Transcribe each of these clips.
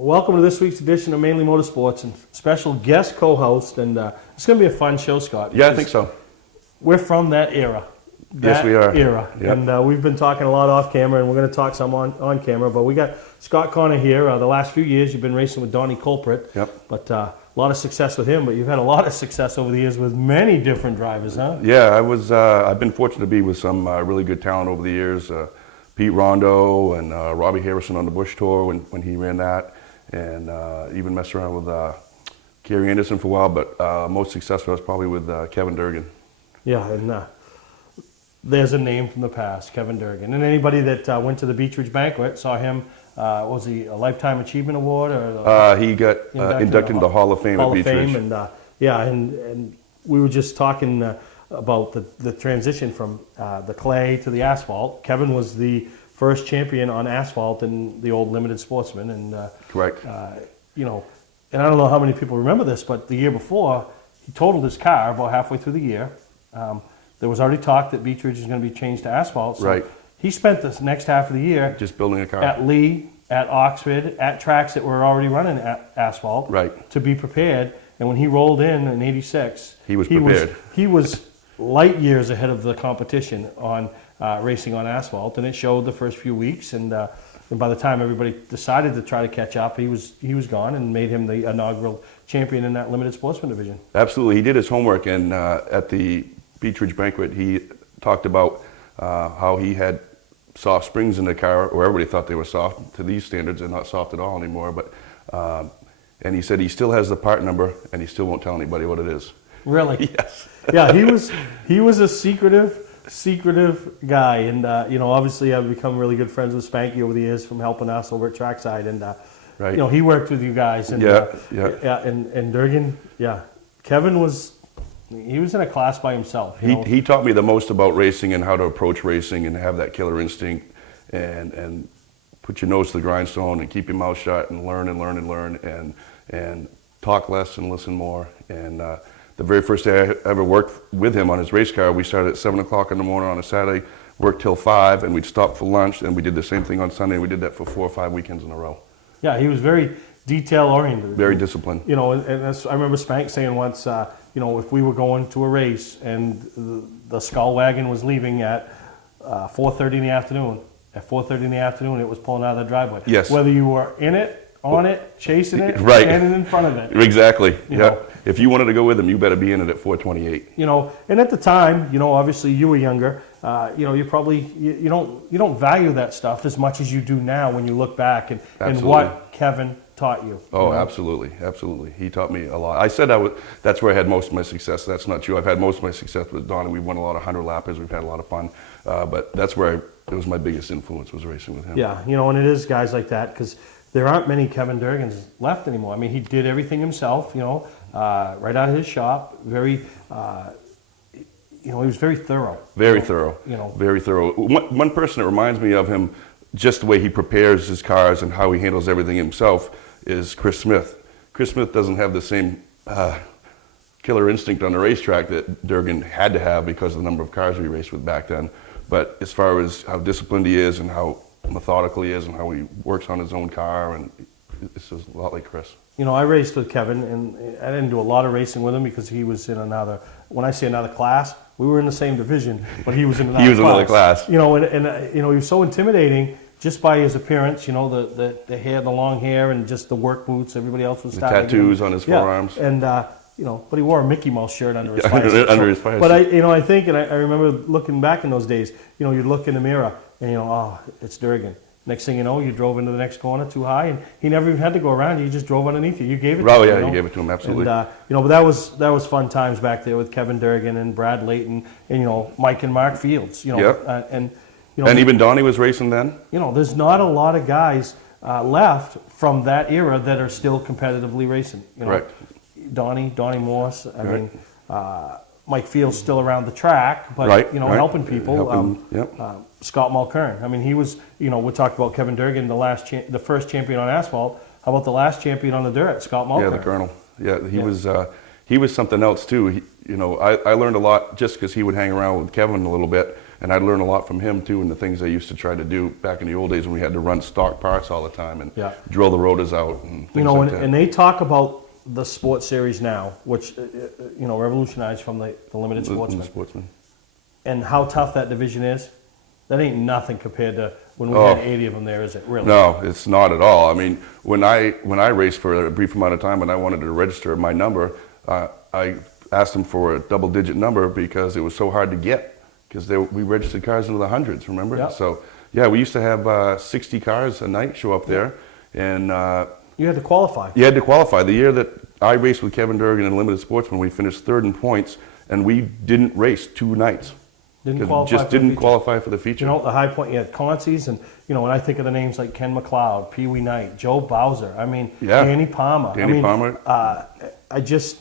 Welcome to this week's edition of Mainly Motorsports and special guest co-host. And it's going to be a fun show, Scott. Yeah, I think so. We're from that era. Yes, we are. Era. Yep. And we've been talking a lot off camera, and we're going to talk some on camera. But we got Scott Connor here. The last few years you've been racing with Donnie Culprit. Yep. But a lot of success with him. But you've had a lot of success over the years with many different drivers, huh? Yeah, I've been fortunate to be with some really good talent over the years. Pete Rondo and Robbie Harrison on the Bush Tour when he ran that, and even messed around with Kerry Anderson for a while. But most successful was probably with Kevin Durgan. Yeah, and there's a name from the past, Kevin Durgan. And anybody that went to the Beech Ridge Banquet saw him. Was he a Lifetime Achievement Award? Or he got inducted into the Hall of Fame at Beech Ridge. And we were just talking about the transition from the clay to the asphalt. Kevin was the first champion on asphalt in the old Limited Sportsman. And Correct. and I don't know how many people remember this, but the year before, he totaled his car about halfway through the year. There was already talk that Beech Ridge is going to be changed to asphalt. So right. He spent this next half of the year just building a car at Lee, at Oxford, at tracks that were already running asphalt, right, to be prepared. And when he rolled in '86, he was prepared. He was light years ahead of the competition on racing on asphalt, and it showed the first few weeks. And by the time everybody decided to try to catch up, he was gone, and made him the inaugural champion in that Limited Sportsman division. Absolutely, he did his homework, and at the Beech Ridge Banquet, he talked about how he had soft springs in the car, or everybody thought they were soft. To these standards, they're not soft at all anymore. But and he said he still has the part number, and he still won't tell anybody what it is. Really? Yes. Yeah, he was a secretive guy, and obviously I've become really good friends with Spanky over the years from helping us over at Trackside, and right. He worked with you guys, and and Durgan, Kevin was. He was in a class by himself. He taught me the most about racing and how to approach racing and have that killer instinct and put your nose to the grindstone and keep your mouth shut and learn and talk less and listen more. And the very first day I ever worked with him on his race car, we started at 7 o'clock in the morning on a Saturday, worked till 5, and we'd stop for lunch, and we did the same thing on Sunday. We did that for 4 or 5 weekends in a row. Yeah, he was very detail-oriented. Very disciplined. And I remember Spank saying once, if we were going to a race and the Skull Wagon was leaving at 4:30 in the afternoon, at 4:30 in the afternoon it was pulling out of the driveway. Yes. Whether you were in it, on it, chasing it, right, standing in front of it. Exactly. Yeah. If you wanted to go with them, you better be in it at 4:28. And at the time, obviously you were younger. You probably you don't value that stuff as much as you do now when you look back and what Kevin taught you. Oh, absolutely. He taught me a lot. I said that's where I had most of my success. That's not true. I've had most of my success with Donnie. We've won a lot of 100-lappers. We've had a lot of fun. But that's where it was my biggest influence, was racing with him. Yeah, and it is guys like that, because there aren't many Kevin Durgans left anymore. I mean, he did everything himself, right out of his shop. Very, he was very thorough. Very thorough. Very thorough. One person that reminds me of him, just the way he prepares his cars and how he handles everything himself, is Chris Smith. Chris Smith doesn't have the same killer instinct on the racetrack that Durgan had to have because of the number of cars we raced with back then. But as far as how disciplined he is and how methodical he is and how he works on his own car, and it's just a lot like Chris. I raced with Kevin, and I didn't do a lot of racing with him because he was in another, when I say another class, we were in the same division, but he was in another class. He was in another class. He was so intimidating just by his appearance, the hair, the long hair, and just the work boots. Everybody else was starting. The tattoos on his forearms. And, but he wore a Mickey Mouse shirt under his fire suit. Under his fire suit. But I think, and I remember looking back in those days, you'd look in the mirror and, it's Durgan. Next thing you know, you drove into the next corner too high, and he never even had to go around. You just drove underneath you. You gave it to him. Oh, yeah, you gave it to him, absolutely. And, but that was fun times back there with Kevin Durgan and Brad Layton and, Mike and Mark Fields, and even Donnie was racing then? There's not a lot of guys left from that era that are still competitively racing. Right. Donnie Morse, I mean, Mike Fields still around the track, but, helping people. Scott Mulkern. I mean, he was, we talked about Kevin Durgan, the first champion on asphalt. How about the last champion on the dirt, Scott Mulkern? Yeah, the Colonel. Yeah, he was something else too. I learned a lot just because he would hang around with Kevin a little bit. And I learned a lot from him too, and the things I used to try to do back in the old days when we had to run stock parts all the time and drill the rotors out and things like that. And they talk about the sports series now, which revolutionized from the limited sportsman. And how tough that division is. That ain't nothing compared to when we had 80 of them there, is it really? No, it's not at all. I mean, when I raced for a brief amount of time and I wanted to register my number, I asked them for a double-digit number because it was so hard to get. Because we registered cars into the hundreds, remember? Yep. So, yeah, we used to have 60 cars a night show up there. And you had to qualify. You had to qualify. The year that I raced with Kevin Durgan in Limited Sportsman, we finished third in points, and we didn't race 2 nights. Didn't qualify for the feature. You know, the high point, you had Concies, and, when I think of the names like Ken McLeod, Pee Wee Knight, Joe Bowser, Danny Palmer. Palmer. I just,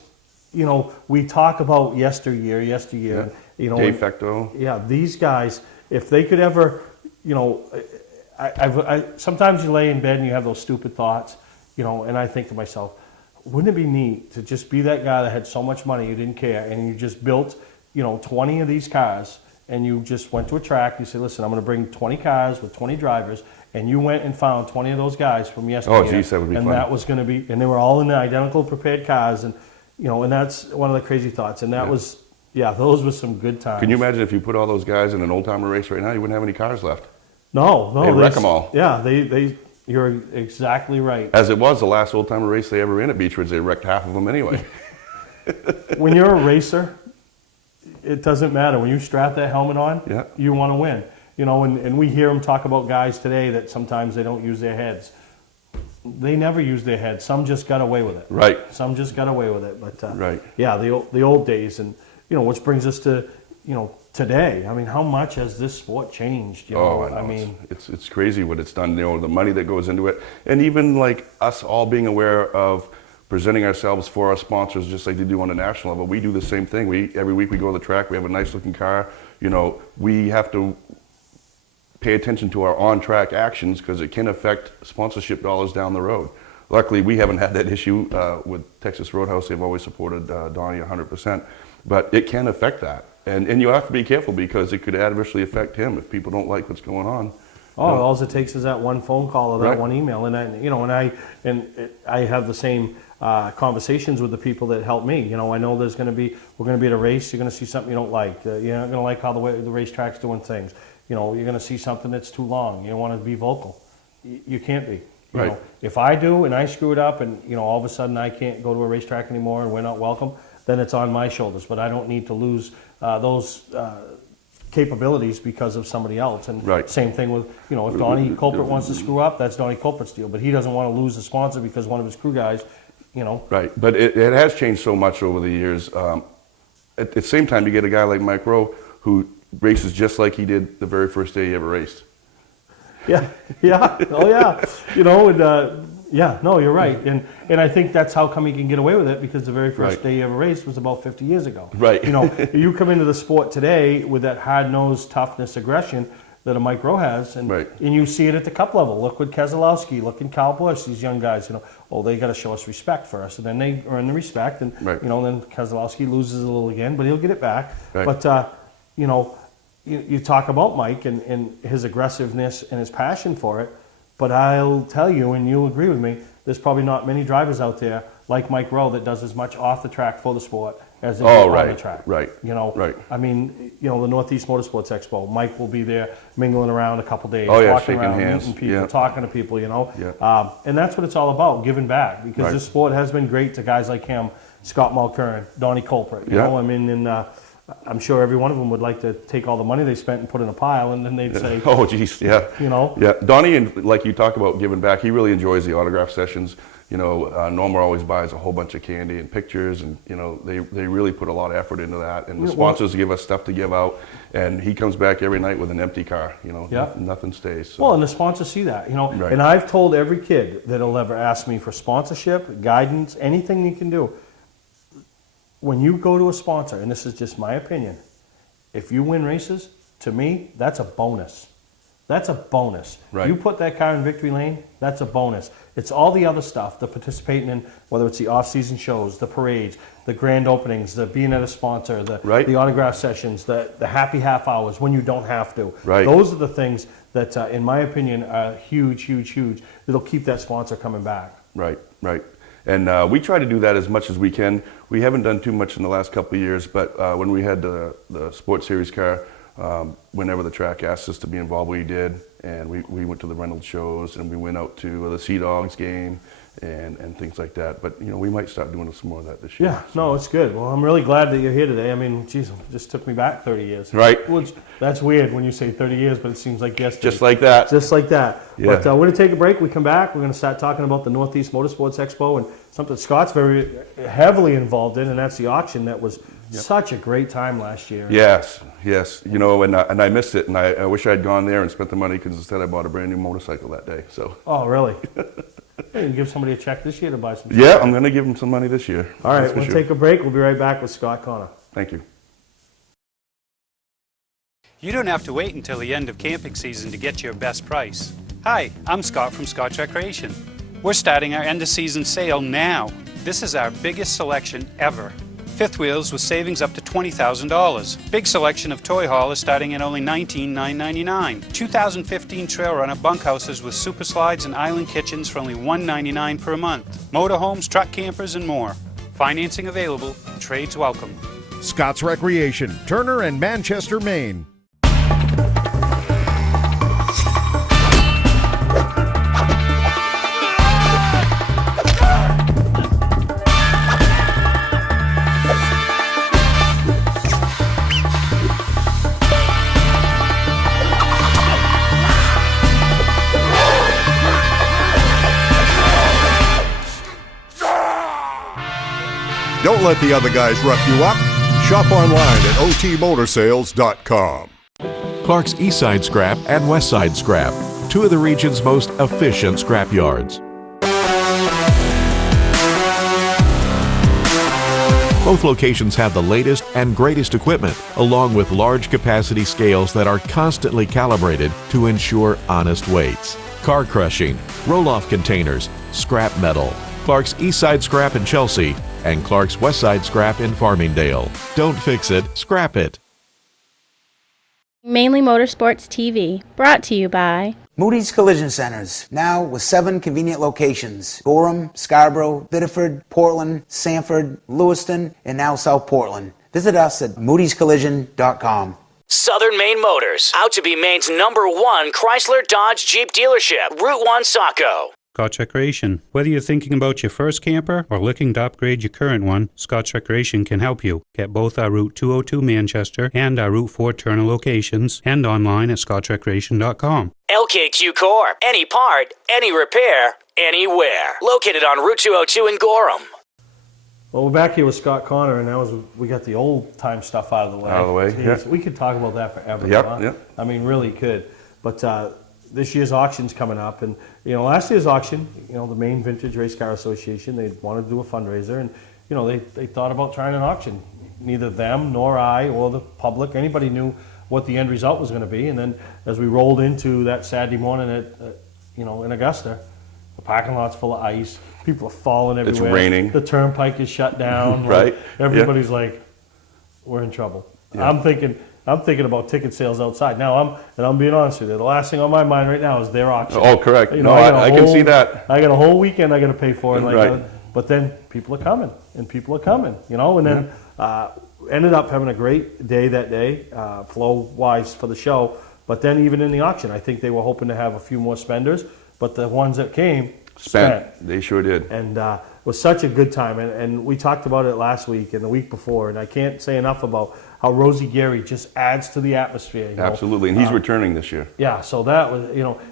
we talk about yesteryear, Dave Fecto. Yeah, these guys, if they could ever, sometimes you lay in bed and you have those stupid thoughts, and I think to myself, wouldn't it be neat to just be that guy that had so much money you didn't care, and you just built, 20 of these cars, and you just went to a track, you say, listen, I'm going to bring 20 cars with 20 drivers, and you went and found 20 of those guys from yesterday. Oh, geez, that would be fun. And that was going to be, and they were all in the identical prepared cars, and, and that's one of the crazy thoughts, and that was, those were some good times. Can you imagine if you put all those guys in an old-timer race right now, you wouldn't have any cars left? No. They'd wreck them all. Yeah, you're exactly right. As it was, the last old-timer race they ever ran at Beechridge, they wrecked half of them anyway. When you're a racer, it doesn't matter. When you strap that helmet on, you want to win. And we hear them talk about guys today that sometimes they don't use their heads. They never use their heads. Some just got away with it. Right. Some just got away with it. But right. Yeah, the old days, and which brings us to today. I mean, how much has this sport changed? I know. It's crazy what it's done. The money that goes into it, and even like us all being aware of presenting ourselves for our sponsors just like they do on a national level. We do the same thing. Every week we go to the track, we have a nice looking car. We have to pay attention to our on-track actions because it can affect sponsorship dollars down the road. Luckily, we haven't had that issue with Texas Roadhouse. They've always supported Donnie 100%, but it can affect that. And you have to be careful because it could adversely affect him if people don't like what's going on. All it takes is that one phone call or that one email, and I have the same conversations with the people that help me. I know we're going to be at a race. You're going to see something you don't like. You're not going to like how the racetrack's doing things. You're going to see something that's too long. You want to be vocal. You can't be. Right. If I do and I screw it up, and all of a sudden I can't go to a racetrack anymore and we're not welcome, then it's on my shoulders. But I don't need to lose those capabilities because of somebody else. And same thing with, if Donnie Culprit wants to screw up, that's Donnie Culprit's deal. But he doesn't want to lose a sponsor because one of his crew guys, Right, but it has changed so much over the years. At the same time, you get a guy like Mike Rowe who races just like he did the very first day he ever raced. Yeah, oh yeah. No, you're right. And I think that's how come he can get away with it, because the very first day he ever raced was about 50 years ago. Right. You come into the sport today with that hard-nosed toughness, aggression that a Mike Rowe has, and you see it at the cup level. Look with Keselowski, look in Kyle Busch, these young guys, they got to show us respect first, and then they earn the respect, and then Keselowski loses a little again, but he'll get it back. Right. But you talk about Mike and his aggressiveness and his passion for it, but I'll tell you, and you'll agree with me, there's probably not many drivers out there like Mike Rowe that does as much off the track for the sport as they do on the track. Right. I mean, the Northeast Motorsports Expo, Mike will be there mingling around a couple days, walking walking around, hands. meeting people, talking to people, Yeah. And that's what it's all about, giving back, because this sport has been great to guys like him, Scott Mulkern, Donnie Culprit, I'm sure every one of them would like to take all the money they spent and put in a pile, and then they'd say, "Oh, geez, yeah." Yeah. Donnie, and like you talk about giving back, he really enjoys the autograph sessions. Norma always buys a whole bunch of candy and pictures, and they really put a lot of effort into that. And the sponsors give us stuff to give out, and he comes back every night with an empty car. Nothing stays. So. Well, and the sponsors see that. And I've told every kid that'll ever ask me for sponsorship, guidance, anything you can do. When you go to a sponsor, and this is just my opinion, if you win races, to me, that's a bonus. That's a bonus. Right. You put that car in victory lane, that's a bonus. It's all the other stuff, the participating in, whether it's the off-season shows, the parades, the grand openings, the being at a sponsor, the autograph sessions, the happy half hours when you don't have to. Right. Those are the things that, in my opinion, are huge, huge, huge. It'll keep that sponsor coming back. Right, right. And we try to do that as much as we can. We haven't done too much in the last couple of years, but when we had the Sports Series car, whenever the track asked us to be involved, we did. And we went to the Reynolds shows, and we went out to the Sea Dogs game and things like that. But, we might start doing some more of that this year. Yeah, no, it's good. Well, I'm really glad that you're here today. I mean, geez, it just took me back 30 years. Right. Which, that's weird when you say 30 years, but it seems like yesterday. Just like that. Just like that. Yeah. But we're going to take a break. We come back. We're going to start talking about the Northeast Motorsports Expo and something Scott's very heavily involved in, and that's the auction that was such a great time last year. Yes, yes. And I missed it, and I wish I'd gone there and spent the money, because instead I bought a brand new motorcycle that day. So. Oh, really? Hey, you can give somebody a check this year to buy some. Yeah, I'm going to give them some money this year. All right, we'll take a break. We'll be right back with Scott Connor. Thank you. You don't have to wait until the end of camping season to get your best price. Hi, I'm Scott from Scott's Recreation. We're starting our end of season sale now. This is our biggest selection ever. Fifth wheels with savings up to $20,000. Big selection of toy haulers starting at only $19,999. 2015 Trail Runner bunkhouses with super slides and island kitchens for only $199 per month. Motorhomes, truck campers, and more. Financing available. Trades welcome. Scott's Recreation, Turner and Manchester, Maine. Don't let the other guys rough you up. Shop online at otmotorsales.com. Clark's Eastside Scrap and Westside Scrap, two of the region's most efficient scrap yards. Both locations have the latest and greatest equipment, along with large capacity scales that are constantly calibrated to ensure honest weights. Car crushing, roll-off containers, scrap metal. Clark's Eastside Scrap in Chelsea and Clark's Westside Scrap in Farmingdale. Don't fix it, scrap it. Mainly Motorsports TV, brought to you by Moody's Collision Centers, now with 7 convenient locations: Gorham, Scarborough, Biddeford, Portland, Sanford, Lewiston, and now South Portland. Visit us at moodyscollision.com. Southern Maine Motors, out to be Maine's #1 Chrysler Dodge Jeep dealership, Route 1 Saco. Scott's Recreation. Whether you're thinking about your first camper or looking to upgrade your current one, Scott's Recreation can help you. Get both our Route 202 Manchester and our Route 4 Turner locations, and online at scottsrecreation.com. LKQ Core. Any part, any repair, anywhere. Located on Route 202 in Gorham. Well, we're back here with Scott Connor, and we got the old time stuff out of the way. Out of the way, Jeez, yeah. We could talk about that forever. Yep, huh? yep. I mean, really could. But this year's auction's coming up, and last year's auction, the Maine Vintage Race Car Association, they wanted to do a fundraiser, and they thought about trying an auction. Neither them nor I or the public, anybody knew what the end result was going to be. And then as we rolled into that Saturday morning at in Augusta, the parking lot's full of ice. People are falling everywhere. It's raining. The turnpike is shut down. Right. Everybody's like, we're in trouble. Yeah. I'm thinking about ticket sales outside. Now I'm being honest with you. The last thing on my mind right now is their auction. Oh, correct. I can see that. I got a whole weekend I got to pay for it. Right. But then people are coming, and then ended up having a great day that day, flow-wise for the show. But then even in the auction, I think they were hoping to have a few more spenders, but the ones that came spent. They sure did. And it was such a good time. And we talked about it last week and the week before, and I can't say enough about how Rosie Gary just adds to the atmosphere. Absolutely, and he's returning this year. Yeah, so that was,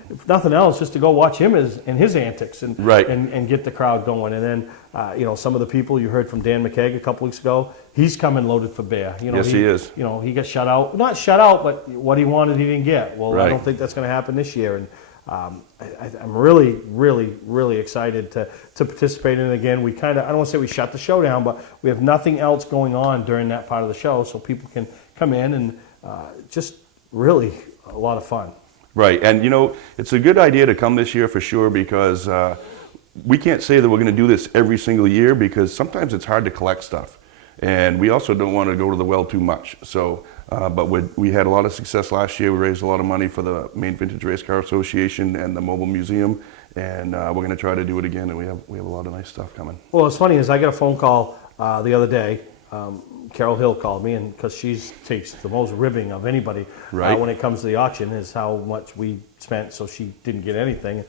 if nothing else, just to go watch him in his antics and get the crowd going. And then, some of the people you heard from Dan McKeag a couple weeks ago, he's coming loaded for bear. Yes, he is. He got shut out. Not shut out, but what he wanted, he didn't get. Well, Right. I don't think that's going to happen this year. And I'm really, really, really excited to participate in it again. We I don't want to say we shut the show down, but we have nothing else going on during that part of the show, so people can come in and just really a lot of fun. Right, and you know, it's a good idea to come this year for sure, because we can't say that we're going to do this every single year, because sometimes it's hard to collect stuff. And we also don't want to go to the well too much. So, but we had a lot of success last year. We raised a lot of money for the Maine Vintage Race Car Association and the Mobile Museum, and we're going to try to do it again. And we have a lot of nice stuff coming. Well, what's funny is I got a phone call the other day. Carol Hill called me, and because she takes the most ribbing of anybody when it comes to the auction, is how much we spent. So she didn't get anything.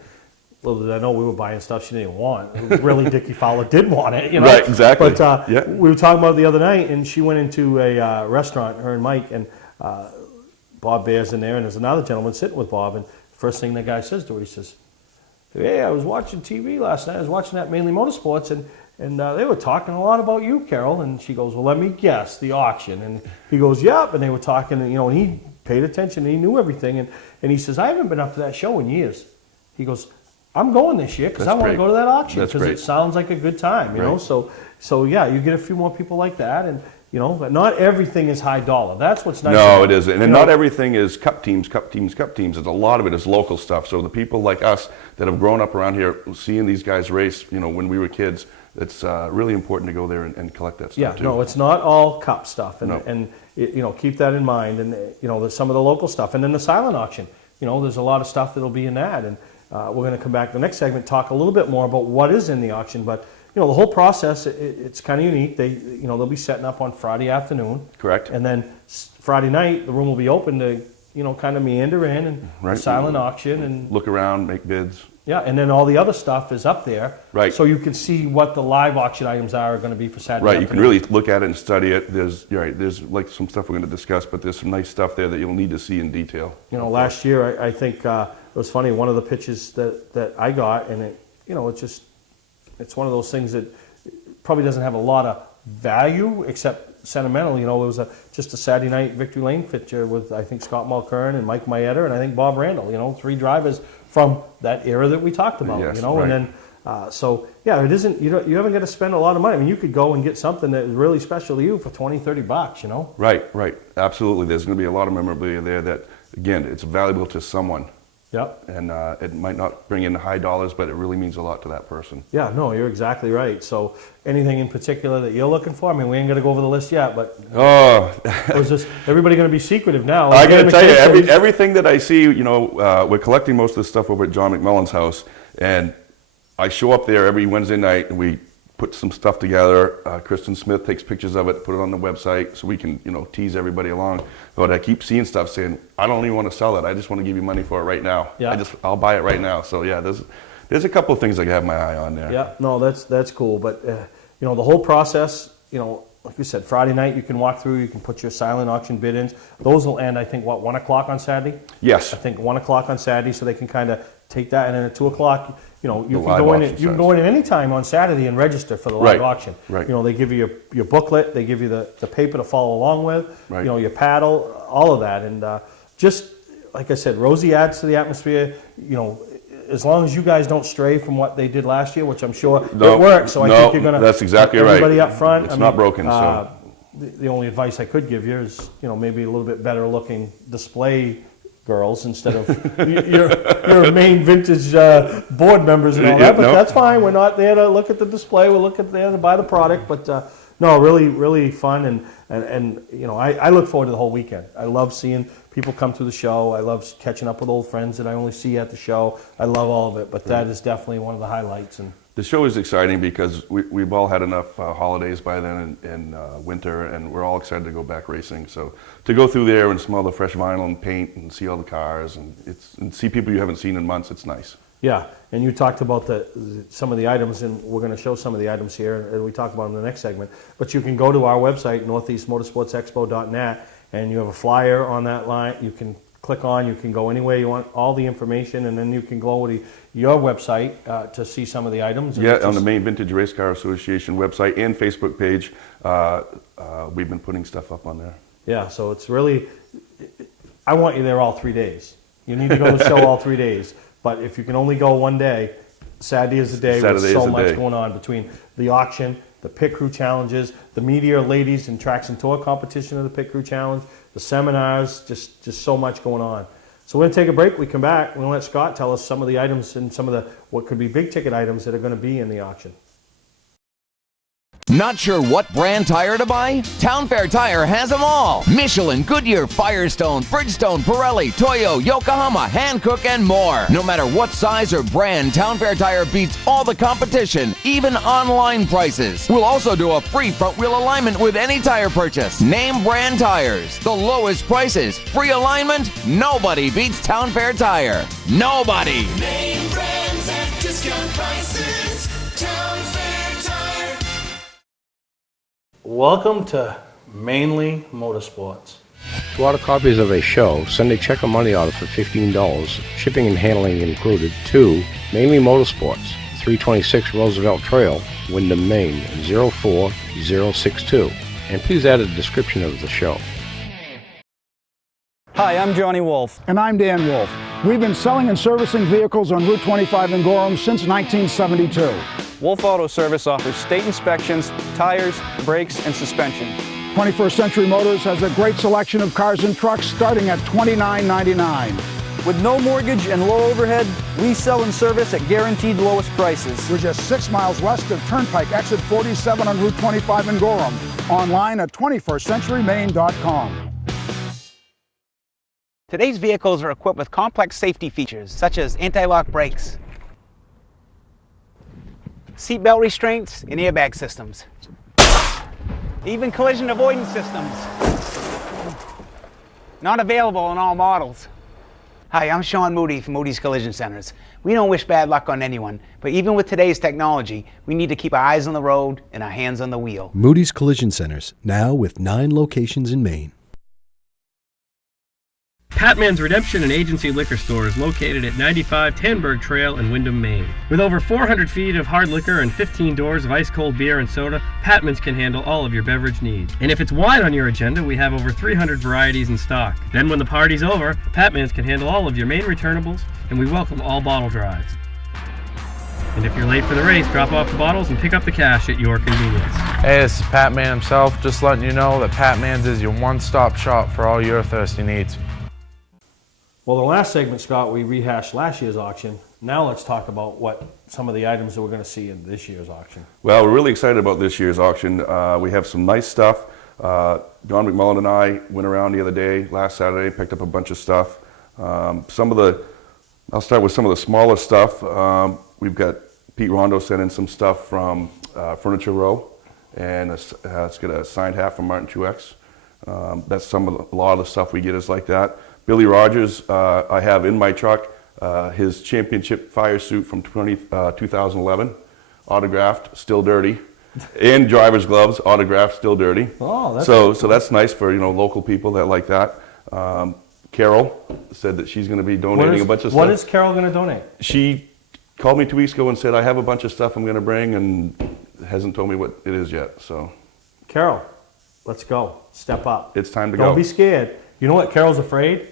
Little did I know we were buying stuff she didn't want. Really, Dickie Fowler did want it, you know. Right, exactly. But we were talking about it the other night, and she went into a restaurant, her and Mike, and Bob Bear's in there, and there's another gentleman sitting with Bob, and first thing the guy says to her, he says, "Hey, I was watching TV last night. I was watching that Mainely Motorsports, and they were talking a lot about you, Carol." And she goes, "Well, let me guess, the auction." And he goes, "Yep." And they were talking, and, you know, and he paid attention, and he knew everything. And he says, "I haven't been up to that show in years." He goes, "I'm going this year because I want to go to that auction because it sounds like a good time, you know." So yeah, you get a few more people like that, and you know, but not everything is high dollar. That's what's nice. No, it isn't, and not everything is cup teams. There's a lot of it is local stuff. So the people like us that have grown up around here, seeing these guys race, you know, when we were kids, it's really important to go there and collect that stuff too. No, it's not all cup stuff, and you know, keep that in mind. And you know, there's some of the local stuff, and then the silent auction. You know, there's a lot of stuff that'll be in that, and we're going to come back to the next segment, talk a little bit more about what is in the auction. But you know, the whole process, it's kind of unique. They'll be setting up on Friday afternoon. Correct. And then Friday night, the room will be open to, you know, kind of meander in and silent auction and look around, make bids. Yeah, and then all the other stuff is up there. Right. So you can see what the live auction items are going to be for Saturday. Right. You can really look at it and study it. There's like some stuff we're going to discuss, but there's some nice stuff there that you'll need to see in detail. You know, last year I think it was funny. One of the pitches that I got, and it's one of those things that probably doesn't have a lot of value except sentimental. You know, it was just a Saturday night Victory Lane picture with, I think, Scott Mulkern and Mike Mietter and I think Bob Randall. You know, 3 drivers from that era that we talked about. Yes, you know, and then it isn't. You haven't got to spend a lot of money. I mean, you could go and get something that is really special to you for $20-$30. You know. Right. Absolutely. There's going to be a lot of memorabilia there that, again, it's valuable to someone. Yep. And it might not bring in high dollars, but it really means a lot to that person. Yeah, no, you're exactly right. So anything in particular that you're looking for? I mean, we ain't going to go over the list yet, but is this, everybody going to be secretive now? I got to tell you, everything that I see, you know, we're collecting most of the stuff over at John McMullen's house, and I show up there every Wednesday night, and we put some stuff together. Kristen Smith takes pictures of it, put it on the website so we can, you know, tease everybody along. But I keep seeing stuff saying, "I don't even want to sell it. I just want to give you money for it right now. Yeah. I'll buy it right now." So yeah, there's a couple of things I have my eye on there. Yeah, no, that's cool. But you know, the whole process, you know, like you said, Friday night you can walk through, you can put your silent auction bid in. Those will end, I think, 1 o'clock on Saturday? Yes. I think 1 o'clock on Saturday, so they can kind of take that, and then at 2 o'clock, you know, you can go in at any time on Saturday and register for the live auction. Right. You know, they give you your booklet, they give you the paper to follow along with, right. You know, your paddle, all of that. And just, like I said, Rosie adds to the atmosphere. You know, as long as you guys don't stray from what they did last year, which I'm sure it worked. So I think you're going to... That's exactly right. Everybody up front. It's not broken, so... The only advice I could give you is, you know, maybe a little bit better looking display girls instead of your main vintage board members and all that. But that's fine. We're not there to look at the display. We're there to buy the product. But no, really, really fun. And you know, I look forward to the whole weekend. I love seeing people come to the show. I love catching up with old friends that I only see at the show. I love all of it. But that is definitely one of the highlights. And the show is exciting because we've all had enough holidays by then in winter, and we're all excited to go back racing. So to go through there and smell the fresh vinyl and paint and see all the cars and see people you haven't seen in months, it's nice. Yeah, and you talked about some of the items, and we're going to show some of the items here, and we talk about them in the next segment. But you can go to our website, northeastmotorsportsexpo.net, and you have a flyer on that line. You can click on, you can go anywhere you want, all the information, and then you can go to your website to see some of the items. Yeah, on the Maine Vintage Race Car Association website and Facebook page, we've been putting stuff up on there. Yeah, so it's really, I want you there all 3 days. You need to go to the show all 3 days. But if you can only go one day, Saturday is the day with so much going on between the auction, the pit crew challenges, the Meteor Ladies and Tracks and Tour competition of the pit crew challenge, the seminars, just so much going on. So we're going to take a break. We come back. We're going to let Scott tell us some of the items and some of the what could be big ticket items that are going to be in the auction. Not sure what brand tire to buy? Town Fair Tire has them all. Michelin, Goodyear, Firestone, Bridgestone, Pirelli, Toyo, Yokohama, Hankook, and more. No matter what size or brand, Town Fair Tire beats all the competition, even online prices. We'll also do a free front wheel alignment with any tire purchase. Name brand tires, the lowest prices, free alignment. Nobody beats Town Fair Tire. Nobody. Name brands at discount prices. Town Fair Tire. Welcome to Mainely Motorsports. To order copies of a show, send a check or money order for $15, shipping and handling included, to Mainely Motorsports, 326 Roosevelt Trail, Windham, Maine, 04062. And please add a description of the show. Hi, I'm Johnny Wolf. And I'm Dan Wolf. We've been selling and servicing vehicles on Route 25 in Gorham since 1972. Wolf Auto Service offers state inspections, tires, brakes, and suspension. 21st Century Motors has a great selection of cars and trucks starting at $29.99. With no mortgage and low overhead, we sell and service at guaranteed lowest prices. We're just 6 miles west of Turnpike, exit 47 on Route 25 in Gorham. Online at 21stcenturymaine.com. Today's vehicles are equipped with complex safety features such as anti-lock brakes, seatbelt restraints, and airbag systems. Even collision avoidance systems. Not available in all models. Hi, I'm Sean Moody from Moody's Collision Centers. We don't wish bad luck on anyone, but even with today's technology, we need to keep our eyes on the road and our hands on the wheel. Moody's Collision Centers, now with 9 locations in Maine. Patman's Redemption and Agency Liquor Store is located at 95 Tanberg Trail in Windham, Maine. With over 400 feet of hard liquor and 15 doors of ice-cold beer and soda, Patman's can handle all of your beverage needs. And if it's wine on your agenda, we have over 300 varieties in stock. Then when the party's over, Patman's can handle all of your Maine returnables, and we welcome all bottle drives. And if you're late for the race, drop off the bottles and pick up the cash at your convenience. Hey, this is Pat Man himself, just letting you know that Pat Man's is your one-stop shop for all your thirsty needs. Well, the last segment, Scott, we rehashed last year's auction. Now let's talk about what some of the items that we're going to see in this year's auction. Well, we're really excited about this year's auction. We have some nice stuff. Don McMullen and I went around the other day, last Saturday, picked up a bunch of stuff. I'll start with some of the smaller stuff. We've got Pete Rondo sent in some stuff from Furniture Row, and it's got a signed hat from Martin Truex. That's a lot of the stuff we get is like that. Billy Rogers, I have in my truck his championship fire suit from 2011, autographed, still dirty, and driver's gloves, autographed, still dirty. Oh, that's so that's nice for local people that like that. Carol said that she's going to be donating a bunch of stuff. What is Carol going to donate? She called me 2 weeks ago and said, I have a bunch of stuff I'm going to bring, and hasn't told me what it is yet. So, Carol, let's go. Step up. It's time to go. Don't be scared. You know what? Carol's afraid.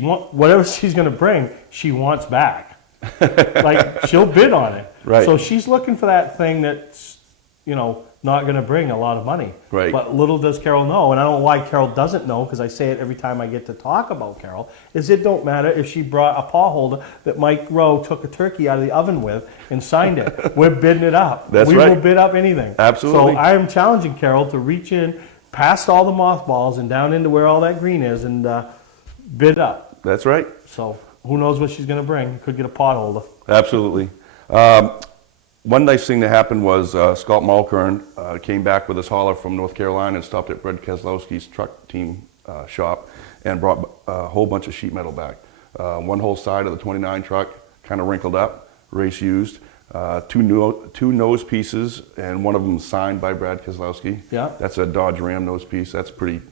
Whatever she's going to bring, she wants back. Like, she'll bid on it. Right. So she's looking for that thing that's, not going to bring a lot of money. Right. But little does Carol know, and I don't know why Carol doesn't know, because I say it every time I get to talk about Carol, is it don't matter if she brought a paw holder that Mike Rowe took a turkey out of the oven with and signed it. We're bidding it up. That's we right. will bid up anything. Absolutely. So I am challenging Carol to reach in past all the mothballs and down into where all that green is and bid up. That's right. So who knows what she's going to bring? Could get a pot holder. Absolutely. One nice thing that happened was Scott Mulkern came back with his hauler from North Carolina and stopped at Brad Keselowski's truck team shop and brought a whole bunch of sheet metal back. One whole side of the 29 truck kind of wrinkled up, race used. Two nose pieces, and one of them signed by Brad Keselowski. Yeah. That's a Dodge Ram nose piece. That's pretty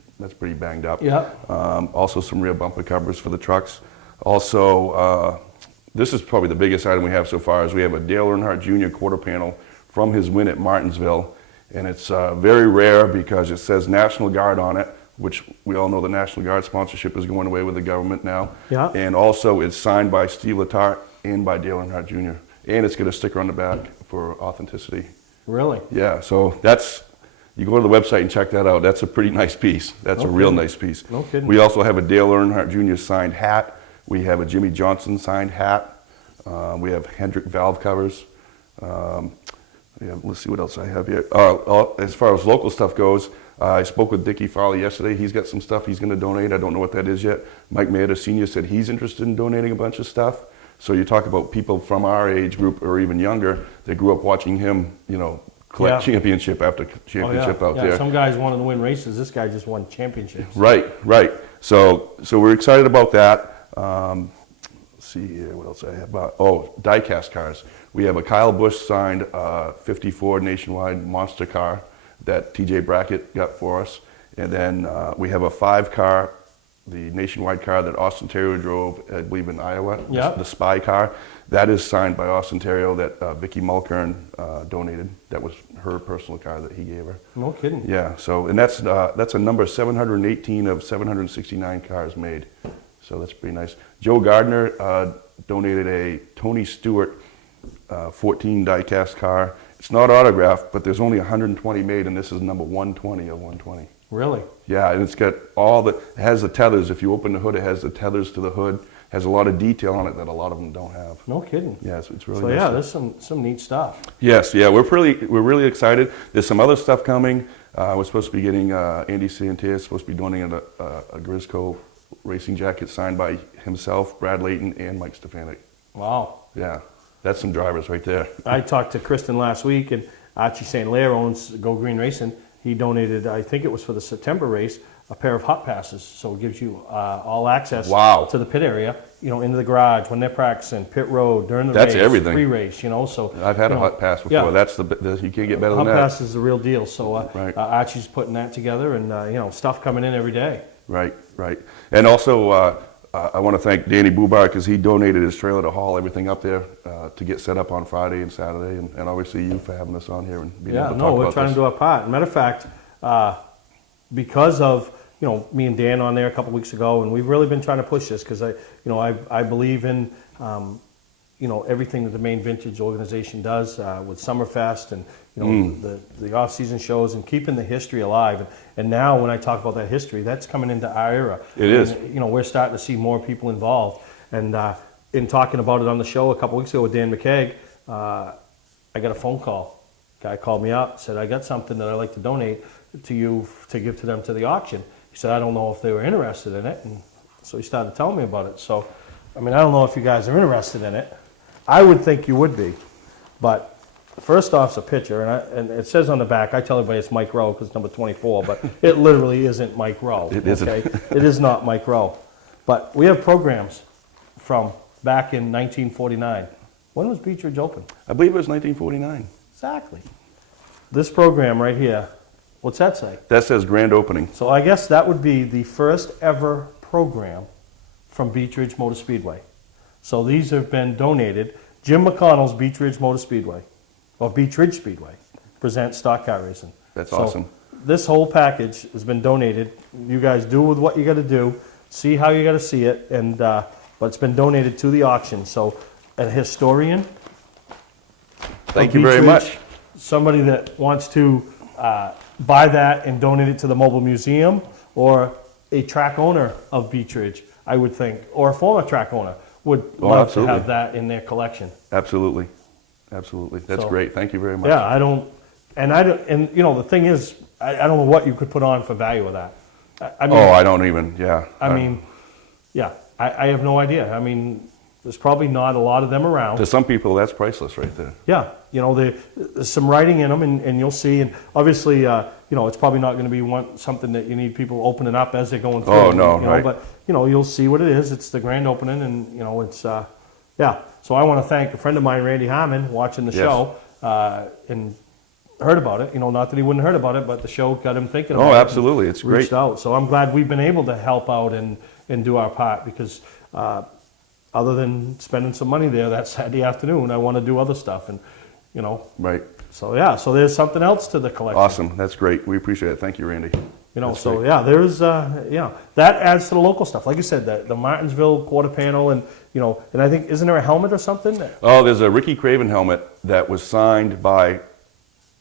banged up. Yeah. Also some rear bumper covers for the trucks. Also, this is probably the biggest item we have so far, is we have a Dale Earnhardt Jr. quarter panel from his win at Martinsville, and it's very rare because it says National Guard on it, which we all know the National Guard sponsorship is going away with the government now. Yeah. And also it's signed by Steve Letarte and by Dale Earnhardt Jr. And it's got a sticker on the back for authenticity. Really? Yeah, so you go to the website and check that out. That's a pretty nice piece. That's a real nice piece. No kidding. We also have a Dale Earnhardt Jr. signed hat We have a Jimmy Johnson signed hat. We have Hendrick valve covers. Let's see what else I have here. As far as local stuff goes, I spoke with Dickie Farley yesterday. He's got some stuff he's going to donate. I don't know what that is yet. Mike Maeda Sr. said he's interested in donating a bunch of stuff. So you talk about people from our age group or even younger that grew up watching him, collect championship after championship out there. Some guys wanted to win races. This guy just won championships. Right. So we're excited about that. Let's see here, what else I have. Diecast cars. We have a Kyle Busch signed 54 Nationwide monster car that TJ Brackett got for us. And then we have a 5-car, the Nationwide car that Austin Terrio drove, I believe in Iowa, the Spy car. That is signed by Austin Terrio that Vicky Mulkern donated. That was her personal car that he gave her. No kidding. Yeah, so, and that's a number 718 of 769 cars made. So that's pretty nice. Joe Gardner donated a Tony Stewart 14 diecast car. It's not autographed, but there's only 120 made, and this is number 120 of 120. Really? Yeah, and it's got it has the tethers. If you open the hood, it has the tethers to the hood. Has a lot of detail on it that a lot of them don't have. No kidding. Yeah, it's really so nice. Yeah, there's some neat stuff. Yes, yeah, we're really excited. There's some other stuff coming. We're supposed to be getting Andy Santier supposed to be donating a Grisco racing jacket signed by himself, Brad Layton, and Mike Stefanik. Wow. Yeah, that's some drivers right there. I talked to Kristen last week, and Archie St. Lair owns Go Green Racing. He donated, I think it was for the September race, a pair of hot passes. So it gives you all access to the pit area, into the garage when they're practicing, pit road, during the race, everything. Pre-race, so. I've had a hot pass before. Yeah. That's you can't get better than that. Hot pass is the real deal. So Archie's putting that together, and stuff coming in every day. Right. And also, I want to thank Danny Bubar because he donated his trailer to haul everything up there to get set up on Friday and Saturday, and obviously you for having us on here and being able to talk about this. We're trying to do our part. Matter of fact, because of me and Dan on there a couple weeks ago, and we've really been trying to push this because I believe in everything that the Maine Vintage organization does with Summerfest and the off-season shows and keeping the history alive. And now when I talk about that history, that's coming into our era. It is. We're starting to see more people involved. And in talking about it on the show a couple weeks ago with Dan McKeag, I got a phone call. Guy called me up, said, I got something that I'd like to donate to you to give to them to the auction. He said, I don't know if they were interested in it. And so he started telling me about it. So, I don't know if you guys are interested in it. I would think you would be. But first off, it's a picture. And it says on the back, I tell everybody it's Mike Rowe because it's number 24, but it literally isn't Mike Rowe. It isn't. It is not Mike Rowe. But we have programs from back in 1949. When was Beech Ridge open? I believe it was 1949. Exactly. This program right here, what's that say? That says grand opening. So I guess that would be the first ever program from Beech Ridge Motor Speedway. So these have been donated. Jim McConnell's Beech Ridge Motor Speedway, or Beech Ridge Speedway, presents stock car racing. That's awesome. This whole package has been donated. You guys do with what you got to do, see how you got to see it, and but it's been donated to the auction. So a historian. Thank you very much. Somebody that wants to buy that and donate it to the mobile museum, or a track owner of Beech Ridge, I would think, or a former track owner would love to have that in their collection. Absolutely. That's great. Thank you very much. Yeah, the thing is, I don't know what you could put on for value of that. I don't even, I have no idea. There's probably not a lot of them around. To some people, that's priceless right there. Yeah, there's some writing in them, and you'll see. And obviously, it's probably not going to be something that you need people opening up as they're going through. Oh, no, right. But, you'll see what it is. It's the grand opening, and, it's, So I want to thank a friend of mine, Randy Harmon, watching the show, and heard about it. Not that he wouldn't have heard about it, but the show got him thinking about it. Oh, absolutely. It's great. Reached out. So I'm glad we've been able to help out and do our part because other than spending some money there that Saturday afternoon, I want to do other stuff. And, Right. So, so there's something else to the collection. Awesome. That's great. We appreciate it. Thank you, Randy. That's great. There's, that adds to the local stuff. Like you said, the Martinsville quarter panel and, and I think, isn't there a helmet or something? Oh, there's a Ricky Craven helmet that was signed by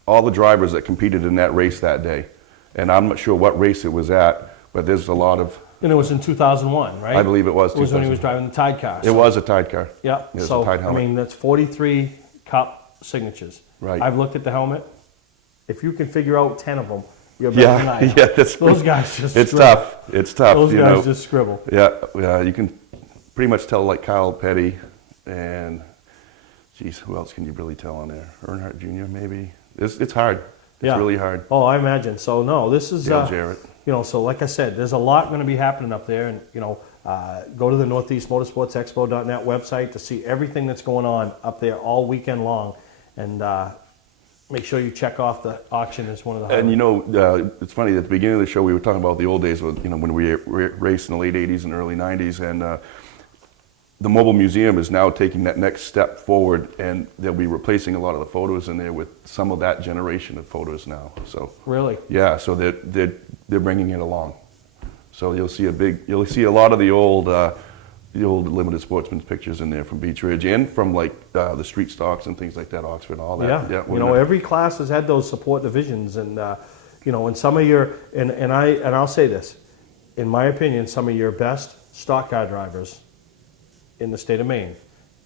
all the drivers that competed in that race that day. And I'm not sure what race it was at, but there's a lot of And it was in 2001, right? I believe it was. It was when he was driving the Tide car. It was a Tide car. Yeah. It was So a Tide helmet. I mean, that's 43 Cup signatures. Right. I've looked at the helmet. If you can figure out 10 of them, you're better than I am. Yeah, those guys just it's scribble. tough. It's tough. Those guys just scribble. Yeah, you can pretty much tell like Kyle Petty and, geez, who else can you really tell on there? Earnhardt Jr. maybe. It's hard. It's really hard. Oh, I imagine. So no, this is Dale Jarrett. You know, so like I said, there's a lot going to be happening up there, and you know, go to the Northeast Motorsports Expo.net website to see everything that's going on up there all weekend long, and make sure you check off the auction as one of the highlights. And you know, it's funny, at the beginning of the show we were talking about the old days with, you know, when we raced in the late 80s and early 90s, and the Mobile Museum is now taking that next step forward, and they'll be replacing a lot of the photos in there with some of that generation of photos now. So really, yeah, so they're bringing it along. So you'll see a lot of the old limited sportsman pictures in there from Beach Ridge and from like the street stocks and things like that, Oxford, all that. Yeah, you know, every class has had those support divisions, and you know, and some of your and I'll say this, in my opinion, some of your best stock car drivers in the state of Maine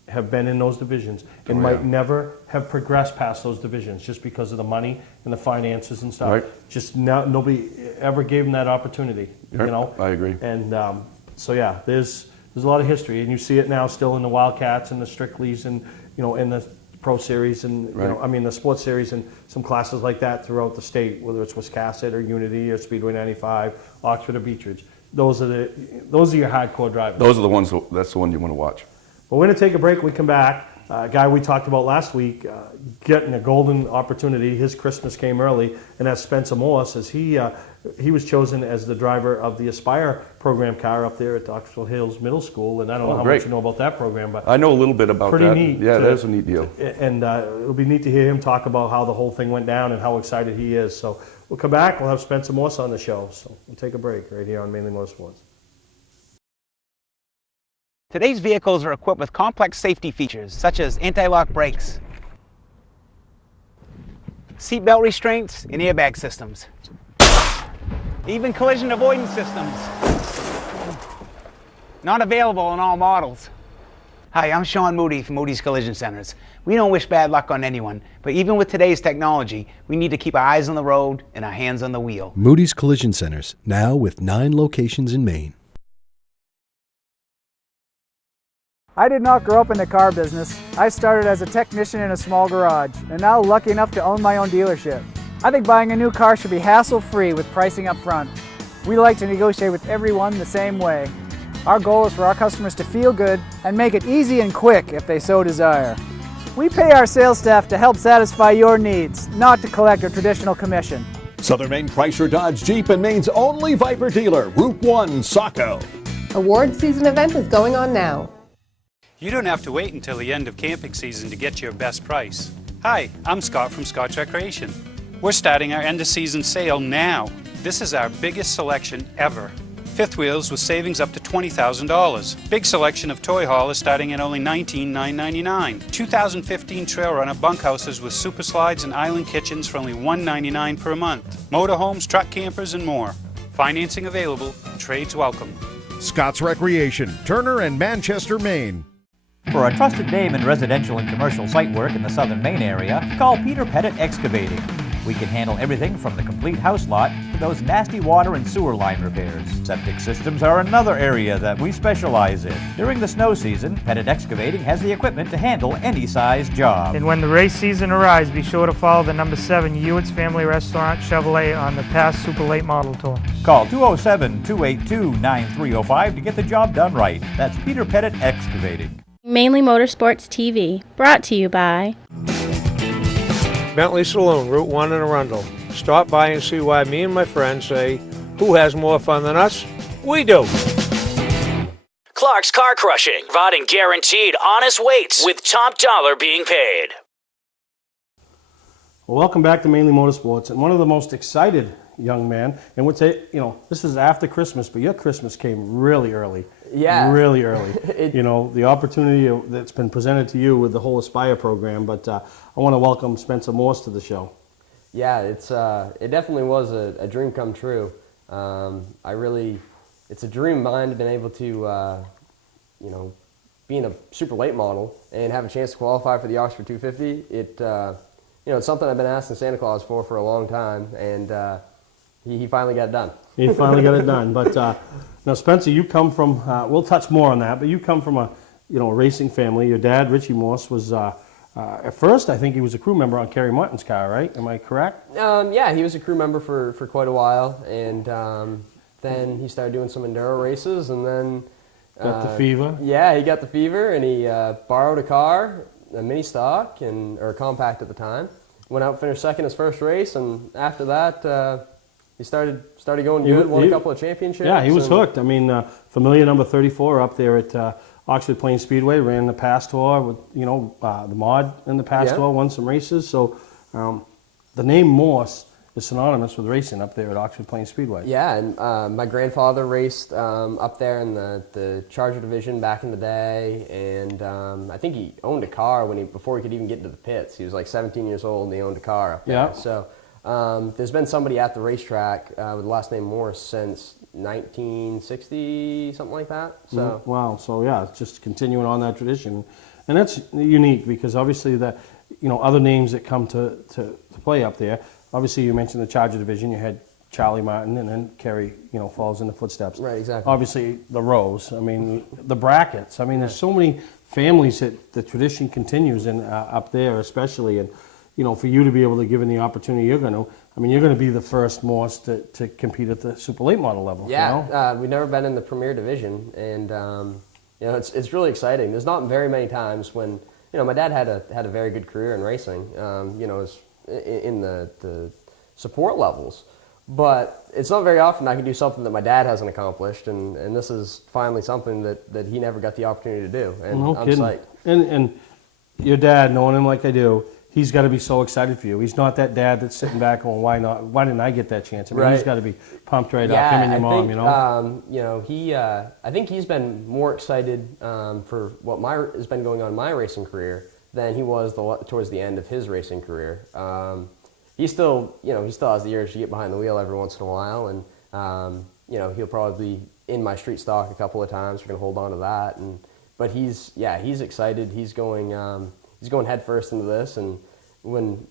have been in those divisions and might never have progressed past those divisions just because of the money and the finances and stuff. Right. Just nobody ever gave them that opportunity. Yep, you know, I agree. And so yeah, there's a lot of history, and you see it now still in the Wildcats and the Strickleys, and you know, in the Pro Series, and you know, I mean the Sports Series, and some classes like that throughout the state, whether it's Wiscasset or Unity or Speedway 95, Oxford or Beach Ridge. Those are your hardcore drivers. Those are the ones. That's the one you want to watch. But we're going to take a break. When we come back, a guy we talked about last week, getting a golden opportunity. His Christmas came early, and that's Spencer Morse, as he was chosen as the driver of the Aspire program car up there at Oxford Hills Middle School. And I don't know how much you know about that program, but I know a little bit about that. Pretty neat. Yeah, that is a neat deal. And it'll be neat to hear him talk about how the whole thing went down and how excited he is. So we'll come back. We'll have Spencer Morse on the show. So we'll take a break right here on Mainly Motorsports. Today's vehicles are equipped with complex safety features such as anti-lock brakes, seatbelt restraints, and airbag systems. Even collision avoidance systems. Not available in all models. Hi, I'm Sean Moody from Moody's Collision Centers. We don't wish bad luck on anyone, but even with today's technology, we need to keep our eyes on the road and our hands on the wheel. Moody's Collision Centers, now with 9 locations in Maine. I did not grow up in the car business. I started as a technician in a small garage, and now lucky enough to own my own dealership. I think buying a new car should be hassle-free with pricing up front. We like to negotiate with everyone the same way. Our goal is for our customers to feel good and make it easy and quick if they so desire. We pay our sales staff to help satisfy your needs, not to collect a traditional commission. Southern Maine Chrysler Dodge Jeep and Maine's only Viper dealer, Route 1, Saco. Award season event is going on now. You don't have to wait until the end of camping season to get your best price. Hi, I'm Scott from Scotch Recreation. We're starting our end of season sale now. This is our biggest selection ever. Fifth wheels with savings up to $20,000. Big selection of toy haulers starting at only $19,999. 2015 Trail Runner bunkhouses with super slides and island kitchens for only $199 per month. Motorhomes, truck campers, and more. Financing available, trades welcome. Scott's Recreation, Turner and Manchester, Maine. For a trusted name in residential and commercial site work in the southern Maine area, call Peter Pettit Excavating. We can handle everything from the complete house lot to those nasty water and sewer line repairs. Septic systems are another area that we specialize in. During the snow season, Pettit Excavating has the equipment to handle any size job. And when the race season arrives, be sure to follow the number 7 Hewitt's Family Restaurant Chevrolet on the past Super Late Model Tour. Call 207-282-9305 to get the job done right. That's Peter Pettit Excavating. Mainly Motorsports TV, brought to you by Bentley Saloon, Route 1 in Arundel. Stop by and see why me and my friends say, who has more fun than us? We do. Clark's Car Crushing, providing guaranteed honest weights with top dollar being paid. Well, welcome back to Mainly Motorsports, and one of the most excited young man, and would say, you know, this is after Christmas, but your Christmas came really early. Yeah. Really early. You know, the opportunity that's been presented to you with the whole Aspire program, but I want to welcome Spencer Morse to the show. Yeah, it definitely was a dream come true. I really it's a dream of mine to been able to, you know, be in a super late model and have a chance to qualify for the Oxford 250. You know, it's something I've been asking Santa Claus for a long time, and he finally got it done. He finally got it done. But now, Spencer, you come from, we'll touch more on that, but you come from a racing family. Your dad, Richie Morse, was, at first, I think he was a crew member on Kerry Martin's car, right? Am I correct? Yeah, he was a crew member for quite a while, and then he started doing some enduro races, and then... Got the fever? Yeah, he got the fever, and he borrowed a car, a mini stock, or a compact at the time. Went out and finished second his first race, and after that... he started going good, won a couple of championships. Yeah, he was hooked. I mean, familiar number 34 up there at Oxford Plains Speedway, ran the Pass Tour with, the mod in the Pass Tour, won some races. So the name Morse is synonymous with racing up there at Oxford Plains Speedway. Yeah, and my grandfather raced up there in the Charger division back in the day, and I think he owned a car before he could even get into the pits. He was like 17 years old, and he owned a car up there. Yeah. So there's been somebody at the racetrack with the last name Morse since 1960, something like that. So wow. So yeah, it's just continuing on that tradition, and that's unique because obviously other names that come to play up there. Obviously, you mentioned the Charger division. You had Charlie Martin, and then Kerry, follows in the footsteps. Right, exactly. Obviously, the Rose. I mean, the brackets. I mean, there's so many families that the tradition continues in up there, especially and. For you to be able to give him the opportunity, you're going to be the first Morse to compete at the super late model level. Yeah, we've never been in the premier division, and it's really exciting. There's not very many times when my dad had a very good career in racing. In the support levels, but it's not very often I can do something that my dad hasn't accomplished, and this is finally something that he never got the opportunity to do, and I'm psyched. And your dad, knowing him like I do. He's got to be so excited for you. He's not that dad that's sitting back going, "Why not? Why didn't I get that chance?" I mean, he's got to be pumped right up. Him and your mom, I think he's been more excited for what has been going on in my racing career than he was towards the end of his racing career. He still has the urge to get behind the wheel every once in a while, and he'll probably be in my street stock a couple of times. We're gonna hold on to that, but he's excited. He's going head first into this, and when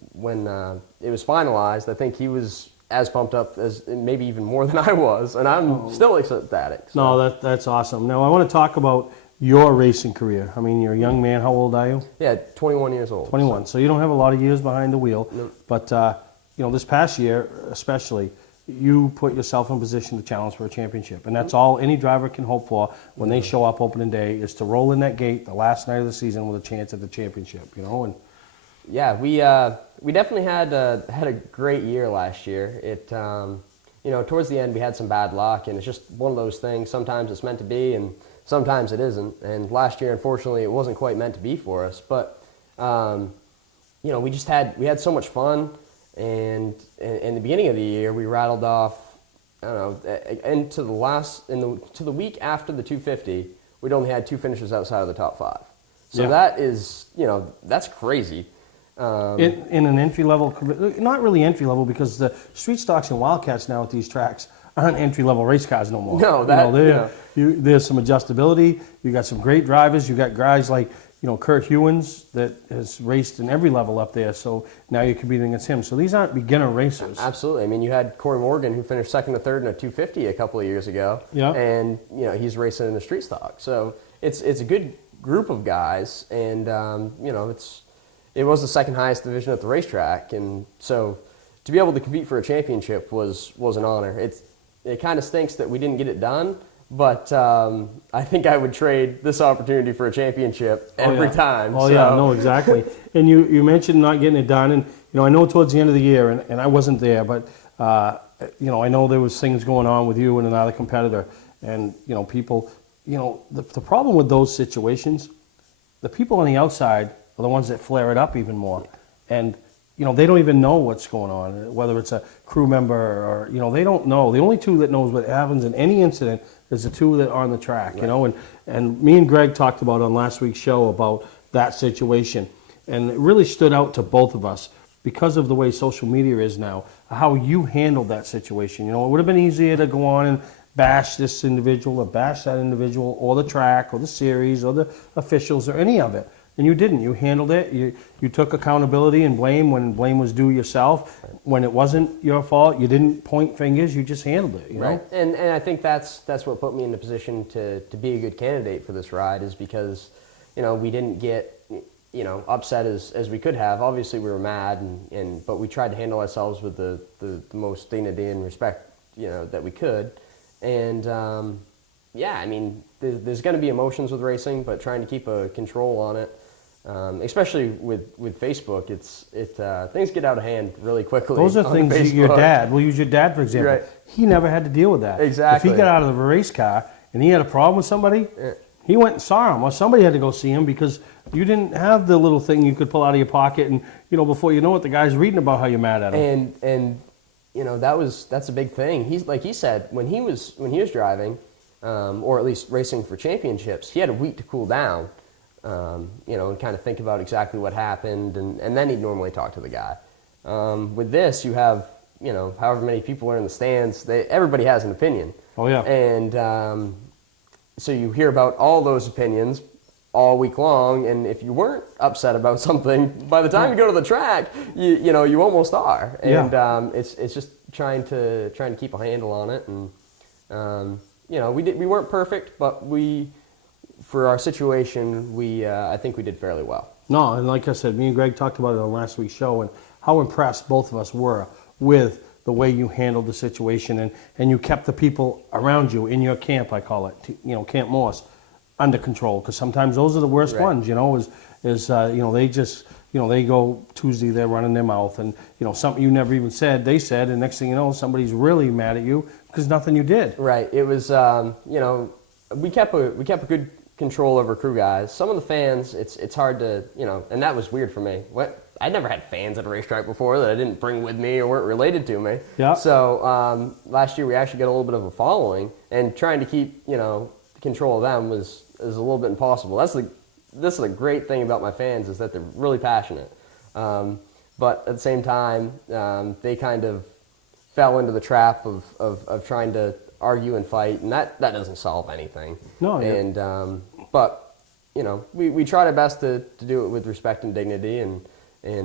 it was finalized, I think he was as pumped up as maybe even more than I was, and I'm still ecstatic. So. No, that's awesome. Now I want to talk about your racing career. I mean, you're a young man. How old are you? Yeah, 21 years old. 21. So you don't have a lot of years behind the wheel, but this past year especially, you put yourself in position to challenge for a championship, and that's all any driver can hope for when they show up opening day is to roll in that gate the last night of the season with a chance at the championship. And yeah, we definitely had a great year last year. It towards the end we had some bad luck, and it's just one of those things. Sometimes it's meant to be, and sometimes it isn't. And last year, unfortunately, it wasn't quite meant to be for us. But we had so much fun. And in the beginning of the year, we rattled off, I don't know, and to the week after the 250, we'd only had 2 finishes outside of the top 5. So that is, that's crazy. In an entry level, not really entry level, because the street stocks and Wildcats now at these tracks aren't entry level race cars no more. No, there's some adjustability. You got some great drivers. You got guys like Kurt Hewins that has raced in every level up there. So now you're competing against him. So these aren't beginner racers. Absolutely. I mean, you had Corey Morgan who finished second or third in a 250 a couple of years ago. Yeah. And he's racing in the street stock. So it's a good group of guys, and it was the second highest division at the racetrack, and so to be able to compete for a championship was an honor. It kind of stinks that we didn't get it done. But I think I would trade this opportunity for a championship every time. Oh, yeah, no, exactly. And you mentioned not getting it done. And, I know towards the end of the year, and I wasn't there, but, I know there was things going on with you and another competitor. And, people, the problem with those situations, the people on the outside are the ones that flare it up even more. And, they don't even know what's going on, whether it's a crew member or, they don't know. The only two that knows what happens in any incident is the two that are on the track, right. And me and Greg talked about on last week's show about that situation. And it really stood out to both of us because of the way social media is now, how you handled that situation. It would have been easier to go on and bash this individual or bash that individual or the track or the series or the officials or any of it. And you didn't. You handled it. You took accountability and blame when blame was due yourself. When it wasn't your fault, you didn't point fingers. You just handled it. You know? And I think that's what put me in the position to be a good candidate for this ride, is because, you know, we didn't get, you know, upset as we could have. Obviously, we were mad, but we tried to handle ourselves with the most dignity and respect, you know, that we could. And yeah, I mean, there's going to be emotions with racing, but trying to keep a control on it. Especially with Facebook, things get out of hand really quickly. Those are things that your dad, we'll use your dad for example, right. He never had to deal with that. Exactly. If he got out of the race car and he had a problem with somebody, he went and saw him, or somebody had to go see him, because you didn't have the little thing you could pull out of your pocket, and you know, before you know it, the guy's reading about how you're mad at him. And you know, that's a big thing. He's like he said, when he was driving, or at least racing for championships, he had a week to cool down. You know, and kind of think about exactly what happened, and then he'd normally talk to the guy. With this, you have, you know, however many people are in the stands, everybody has an opinion. Oh, yeah. And so you hear about all those opinions all week long, and if you weren't upset about something, by the time you go to the track, you know, you almost are. And it's just trying to keep a handle on it, and you know, we weren't perfect, but for our situation, I think we did fairly well. No, and like I said, me and Greg talked about it on last week's show, and how impressed both of us were with the way you handled the situation, and you kept the people around you in your camp, I call it, you know, Camp Morse, under control, because sometimes those are the worst ones, you know, is you know, they just, you know, they go Tuesday, they're running their mouth, and you know, something you never even said, they said, and next thing you know, somebody's really mad at you because nothing you did. Right. It was, you know, we kept a good control over crew guys. Some of the fans, it's hard to, you know, and that was weird for me. I'd never had fans at a racetrack before that I didn't bring with me or weren't related to me. Yeah. So last year we actually got a little bit of a following, and trying to keep, you know, control of them is a little bit impossible. This is a great thing about my fans, is that they're really passionate. But at the same time, they kind of fell into the trap of trying to argue and fight, and that doesn't solve anything. No. And but you know, we tried our best to do it with respect and dignity, and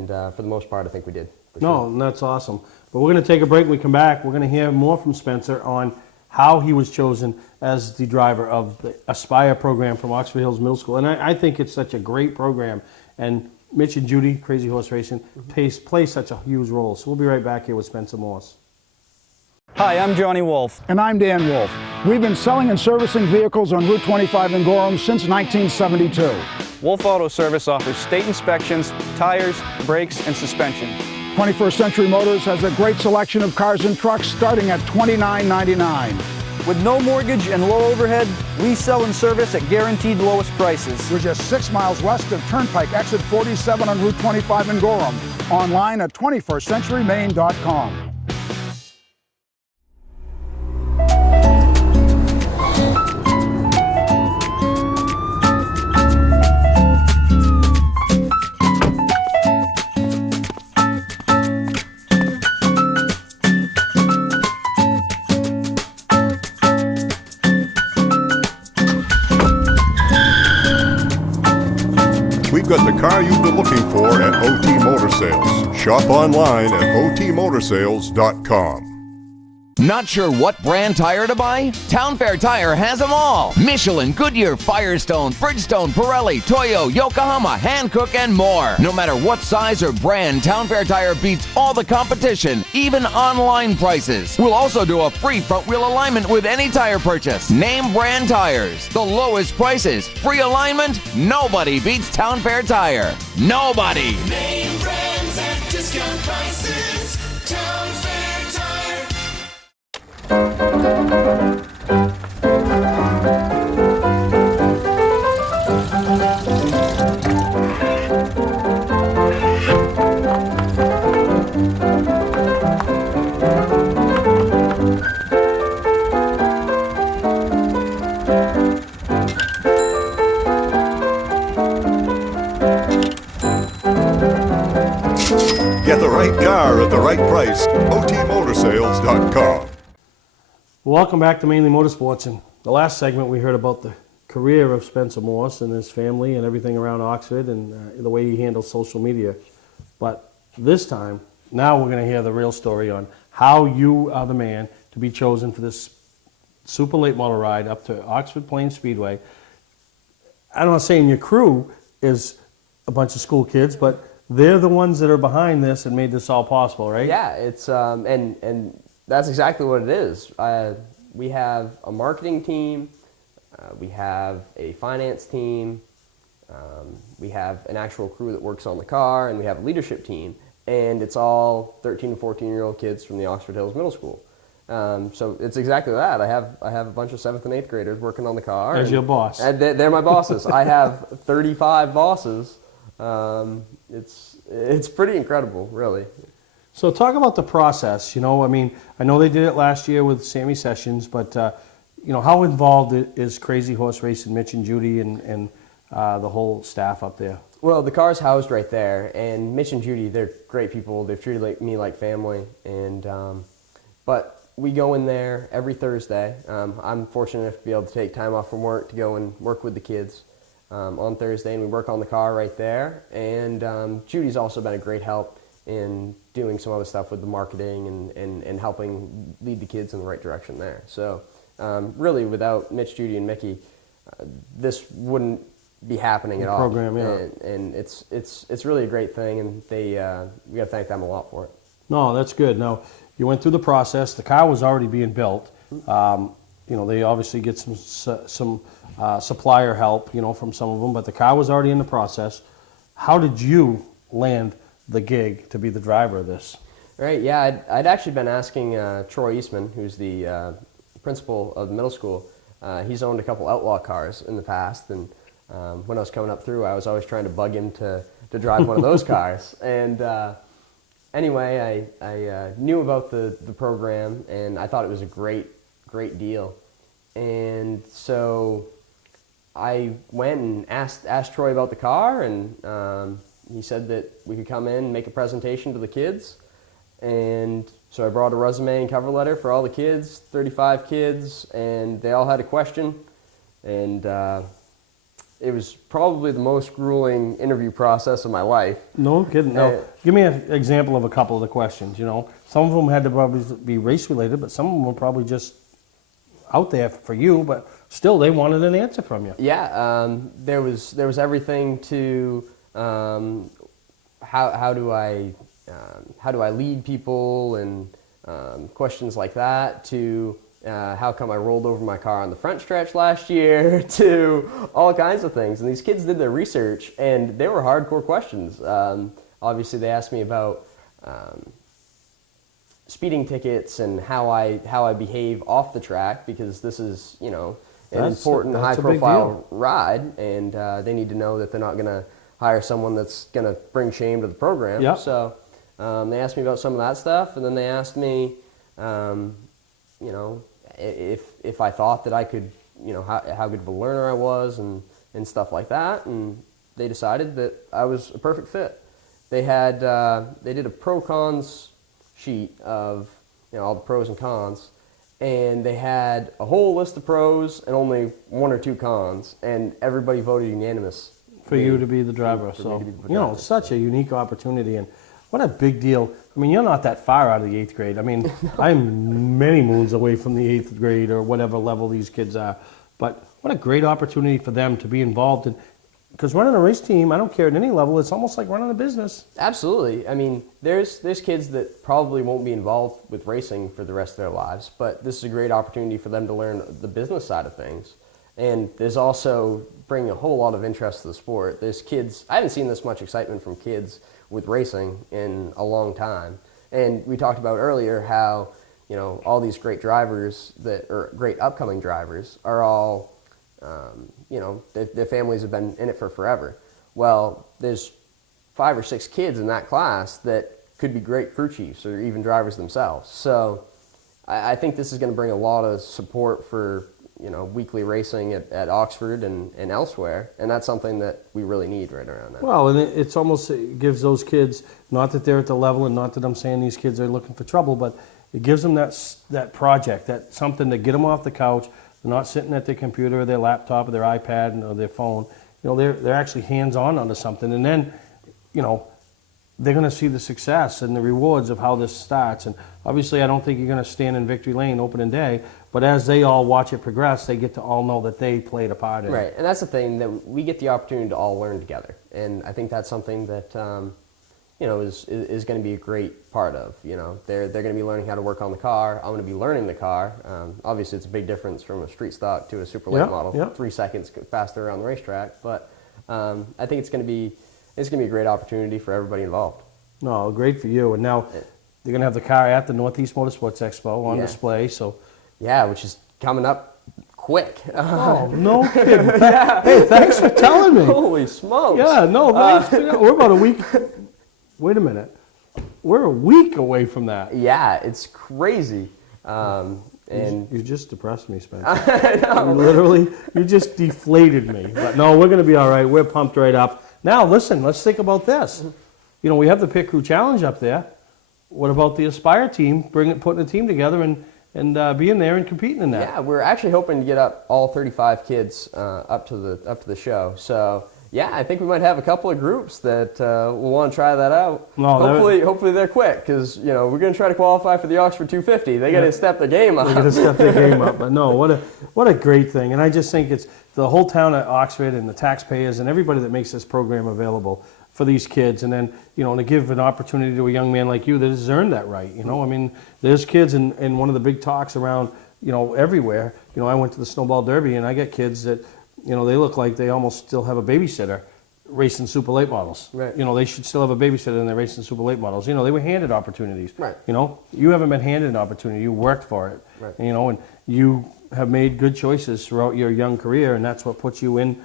for the most part, I think we did. No, and that's awesome. But we're going to take a break. When we come back, we're going to hear more from Spencer on how he was chosen as the driver of the Aspire program from Oxford Hills Middle School. And I think it's such a great program. And Mitch and Judy, Crazy Horse Racing, play such a huge role. So we'll be right back here with Spencer Morse. Hi, I'm Johnny Wolf. And I'm Dan Wolf. We've been selling and servicing vehicles on Route 25 in Gorham since 1972. Wolf Auto Service offers state inspections, tires, brakes, and suspension. 21st Century Motors has a great selection of cars and trucks starting at $29.99. With no mortgage and low overhead, we sell and service at guaranteed lowest prices. We're just 6 miles west of Turnpike, exit 47 on Route 25 in Gorham. Online at 21stcenturymaine.com. We've got the car you've been looking for at OT Motor Sales. Shop online at otmotorsales.com. Not sure what brand tire to buy? Town Fair Tire has them all. Michelin, Goodyear, Firestone, Bridgestone, Pirelli, Toyo, Yokohama, Hankook, and more. No matter what size or brand, Town Fair Tire beats all the competition, even online prices. We'll also do a free front wheel alignment with any tire purchase. Name brand tires, the lowest prices, free alignment. Nobody beats Town Fair Tire. Nobody. Name brands at discount prices. Town Fair Tire. Get the right car at the right price. otmotorsales.com. Welcome back to Mainly Motorsports. In the last segment, we heard about the career of Spencer Morse and his family and everything around Oxford and the way he handles social media. But this time, now we're going to hear the real story on how you are the man to be chosen for this super late model ride up to Oxford Plains Speedway. I'm not saying your crew is a bunch of school kids, but they're the ones that are behind this and made this all possible, right? Yeah, it's and that's exactly what it is. We have a marketing team, we have a finance team, we have an actual crew that works on the car, and we have a leadership team, and it's all 13 to 14-year-old kids from the Oxford Hills Middle School. So it's exactly that. I have a bunch of 7th and 8th graders working on the car. As your boss. And they're my bosses. I have 35 bosses. It's pretty incredible, really. So talk about the process. I mean, I know they did it last year with Sammy Sessions, but how involved is Crazy Horse Racing, Mitch and Judy, and the whole staff up there? Well, the car's housed right there, and Mitch and Judy, they're great people. They've treated me like family, and but we go in there every Thursday. I'm fortunate enough to be able to take time off from work to go and work with the kids on Thursday, and we work on the car right there. And Judy's also been a great help in doing some other stuff with the marketing and helping lead the kids in the right direction there. So really, without Mitch, Judy, and Mickey, this wouldn't be happening at all. Program, yeah. And it's really a great thing, and we got to thank them a lot for it. No, that's good. Now, you went through the process. The car was already being built. They obviously get some supplier help, from some of them, but the car was already in the process. How did you land the gig to be the driver of this? Right, yeah, I'd actually been asking Troy Eastman, who's the principal of the middle school. He's owned a couple outlaw cars in the past, and when I was coming up through, I was always trying to bug him to drive one of those cars. And anyway, I knew about the program, and I thought it was a great deal. And so I went and asked Troy about the car, and he said that we could come in and make a presentation to the kids. And so I brought a resume and cover letter for all the kids, 35 kids, and they all had a question. And it was probably the most grueling interview process of my life. No kidding. Now, give me an example of a couple of the questions. Some of them had to probably be race related, but some of them were probably just out there for you, but still they wanted an answer from you. Yeah, there was everything to how do I lead people, and questions like that, to how come I rolled over my car on the front stretch last year, to all kinds of things. And these kids did their research, and they were hardcore questions. Obviously, they asked me about speeding tickets and how I behave off the track, because this is an important, high-profile ride, and they need to know that they're not going to hire someone that's going to bring shame to the program. Yep. So they asked me about some of that stuff, and then they asked me, if I thought that I could, how good of a learner I was, and stuff like that, and they decided that I was a perfect fit. They did a pro-cons sheet of all the pros and cons, and they had a whole list of pros and only 1 or 2 cons, and everybody voted unanimous for you to be the driver. So, such a unique opportunity, and what a big deal. I mean, you're not that far out of the 8th grade. I mean, I'm many moons away from the 8th grade or whatever level these kids are, but what a great opportunity for them to be involved in. Because running a race team, I don't care at any level, it's almost like running a business. Absolutely. I mean, there's kids that probably won't be involved with racing for the rest of their lives, but this is a great opportunity for them to learn the business side of things. And there's also bringing a whole lot of interest to the sport. There's kids, I haven't seen this much excitement from kids with racing in a long time. And we talked about earlier how, all these great drivers or great upcoming drivers are all, their families have been in it for forever. Well, there's 5 or 6 kids in that class that could be great crew chiefs or even drivers themselves. So I think this is going to bring a lot of support for, weekly racing at Oxford and elsewhere. And that's something that we really need right around now. Well, and it gives those kids, not that they're at the level, and not that I'm saying these kids are looking for trouble, but It gives them that project, that something to get them off the couch. They're not sitting at their computer or their laptop or their iPad or their phone. They're actually hands-on onto something. And then, they're going to see the success and the rewards of how this starts. And obviously, I don't think you're going to stand in victory lane opening day, but as they all watch it progress, they get to all know that they played a part in it. Right, and that's the thing, that we get the opportunity to all learn together. And I think that's something that, is going to be a great part of. They're going to be learning how to work on the car. I'm going to be learning the car. Obviously, it's a big difference from a street stock to a super late model. 3 seconds faster around the racetrack, but I think it's going to be a great opportunity for everybody involved. No, great for you. And now they're going to have the car at the Northeast Motorsports Expo on display. So, yeah, which is coming up quick. Oh, no kidding. Hey, thanks for telling me. Holy smokes. Yeah, no, thanks. We're about a week. Wait a minute. We're a week away from that. Yeah, it's crazy. And you just depressed me, Spencer. I know. You just deflated me. But no, we're going to be all right. We're pumped right up. Now, listen, let's think about this. We have the Pit Crew Challenge up there. What about the Aspire team, putting a team together and being there and competing in that? Yeah, we're actually hoping to get up all 35 kids up to the show. So, yeah, I think we might have a couple of groups that will want to try that out. Hopefully they're quick, because we're going to try to qualify for the Oxford 250. They got to step their game up. They got to step their game up. But no, what a great thing. And I just think it's the whole town of Oxford and the taxpayers and everybody that makes this program available for these kids, and then to give an opportunity to a young man like you that has earned that right. I mean, there's kids in one of the big talks around everywhere. I went to the Snowball Derby, and I get kids that they look like they almost still have a babysitter racing super late models. Right. They should still have a babysitter and they're racing super late models. They were handed opportunities. Right. You haven't been handed an opportunity. You worked for it. Right. And you have made good choices throughout your young career, and that's what puts you in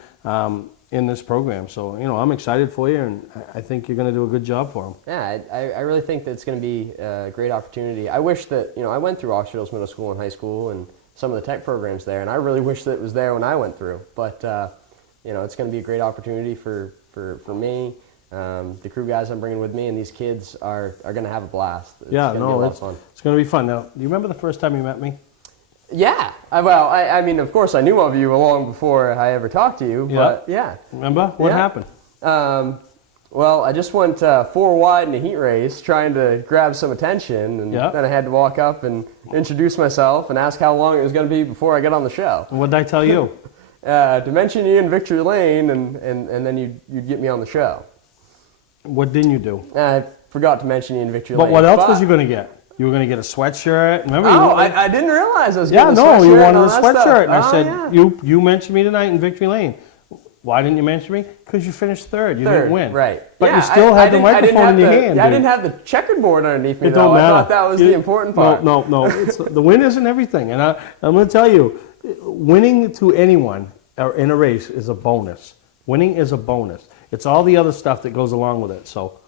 this program. So, I'm excited for you, and I think you're going to do a good job for them. Yeah, I really think that it's going to be a great opportunity. I wish that, I went through Oxford Hills Middle School and high school and some of the tech programs there, and I really wish that it was there when I went through. But, it's going to be a great opportunity for me, the crew guys I'm bringing with me, and these kids are going to have a blast. It's going to be a lot of fun. It's going to be fun. Now, do you remember the first time you met me? Yeah. I mean, of course, I knew of you long before I ever talked to you, but yeah. Remember? What happened? Well, I just went 4 wide in a heat race trying to grab some attention, and then I had to walk up and introduce myself and ask how long it was going to be before I got on the show. What did I tell you? To mention you in Victory Lane, and then you'd get me on the show. What didn't you do? I forgot to mention you in Victory Lane. But what else was you going to get? You were going to get a sweatshirt. Remember? I didn't realize I was getting a sweatshirt. Yeah, no, you wanted a sweatshirt. And I said, yeah. you mentioned me tonight in Victory Lane. Why didn't you mention me? Because you finished third. You didn't win. Right. But you still had the microphone in your hand. I didn't have the checkerboard underneath me, It though. don't matter. I thought that was the important part. No. The win isn't everything. And I'm going to tell you, winning to anyone in a race is a bonus. Winning is a bonus. It's all the other stuff that goes along with it. So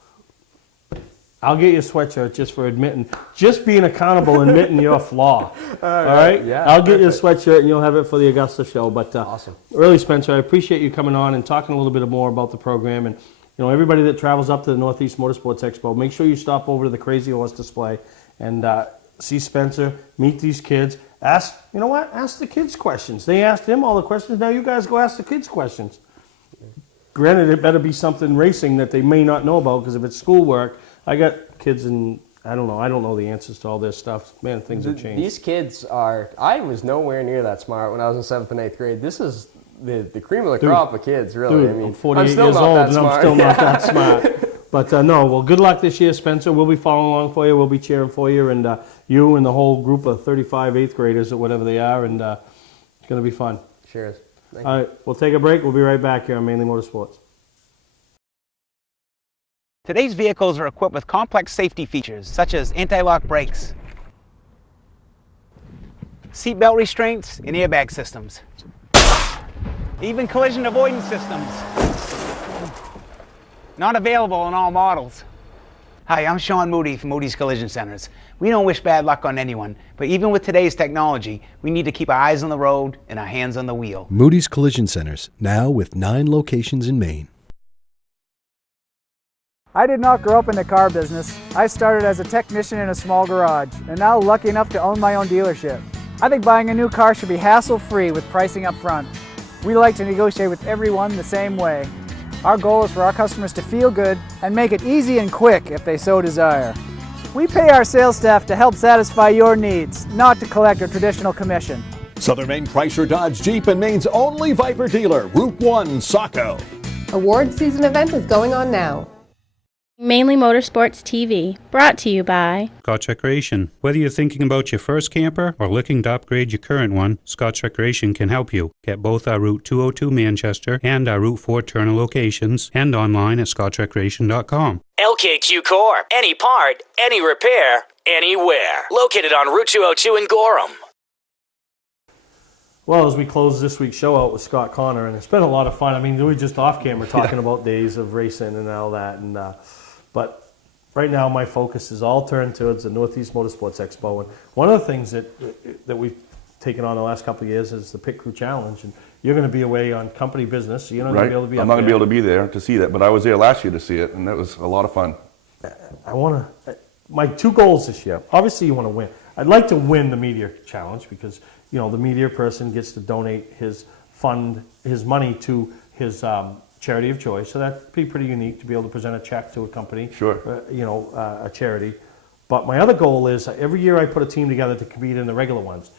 I'll get you a sweatshirt just being accountable, admitting your flaw. All right? Yeah, I'll get you a sweatshirt, and you'll have it for the Augusta show. But awesome. Really, Spencer, I appreciate you coming on and talking a little bit more about the program. And everybody that travels up to the Northeast Motorsports Expo, make sure you stop over to the Crazy Horse display and see Spencer, meet these kids. Ask the kids questions. They asked him all the questions. Now you guys go ask the kids questions. Granted, it better be something racing that they may not know about, because if it's schoolwork, I got kids in, I don't know the answers to all this stuff. Man, things have changed. These kids I was nowhere near that smart when I was in 7th and 8th grade. This is the cream of the crop of kids, really. Dude, I mean, I'm 48 years old and I'm still not that smart. But good luck this year, Spencer. We'll be following along for you. We'll be cheering for you, and you and the whole group of 35 8th graders or whatever they are, and it's going to be fun. Sure is. Thank All right, we'll take a break. We'll be right back here on Mainly Motorsports. Today's vehicles are equipped with complex safety features such as anti-lock brakes, seatbelt restraints, and airbag systems, even collision avoidance systems. Not available in all models. Hi, I'm Sean Moody from Moody's Collision Centers. We don't wish bad luck on anyone, but even with today's technology, we need to keep our eyes on the road and our hands on the wheel. Moody's Collision Centers, now with 9 locations in Maine. I did not grow up in the car business. I started as a technician in a small garage, and now lucky enough to own my own dealership. I think buying a new car should be hassle-free with pricing up front. We like to negotiate with everyone the same way. Our goal is for our customers to feel good and make it easy and quick if they so desire. We pay our sales staff to help satisfy your needs, not to collect a traditional commission. Southern Maine Chrysler Dodge Jeep and Maine's only Viper dealer, Route 1, Saco. Award season event is going on now. Mainly Motorsports TV, brought to you by Scotch Recreation. Whether you're thinking about your first camper or looking to upgrade your current one, Scotch Recreation can help you. Get both our Route 202 Manchester and our Route 4 Turner locations and online at scotchrecreation.com. LKQ Core. Any part, any repair, anywhere. Located on Route 202 in Gorham. Well, as we close this week's show out with Scott Connor, and it's been a lot of fun. I mean, we were just off camera talking about days of racing and all that, and but right now my focus is all turned towards the Northeast Motorsports Expo. And one of the things that we've taken on the last couple of years is the Pit Crew Challenge, and you're going to be away on company business, so you're not going to be able to be. I'm not going to be able to be there to see that, but I was there last year to see it, and that was a lot of fun. I want to. My two goals this year. Obviously, you want to win. I'd like to win the Media Challenge because the media person gets to donate his money to his charity of choice. So that'd be pretty unique to be able to present a check to a company. Sure. A charity. But my other goal is every year I put a team together to compete in the regular ones.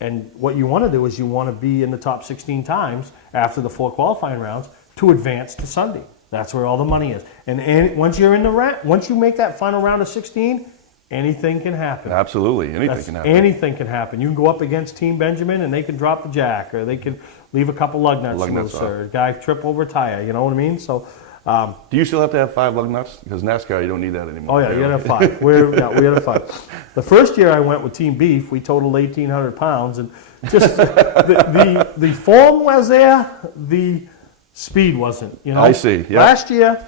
And what you want to do is you want to be in the top 16 times after the 4 qualifying rounds to advance to Sunday. That's where all the money is. And once you're in once you make that final round of 16, anything can happen. Absolutely, anything can happen. Anything can happen. You can go up against Team Benjamin and they can drop the jack, or they can leave a couple lug nuts loose, or a guy trip over a tire. You know what I mean? So, do you still have to have 5 lug nuts? Because NASCAR, you don't need that anymore. Oh yeah, you gotta have 5. we had a 5. The first year I went with Team Beef, we totaled 1,800 pounds, and just the form was there, the speed wasn't. I see. Yeah. Last year,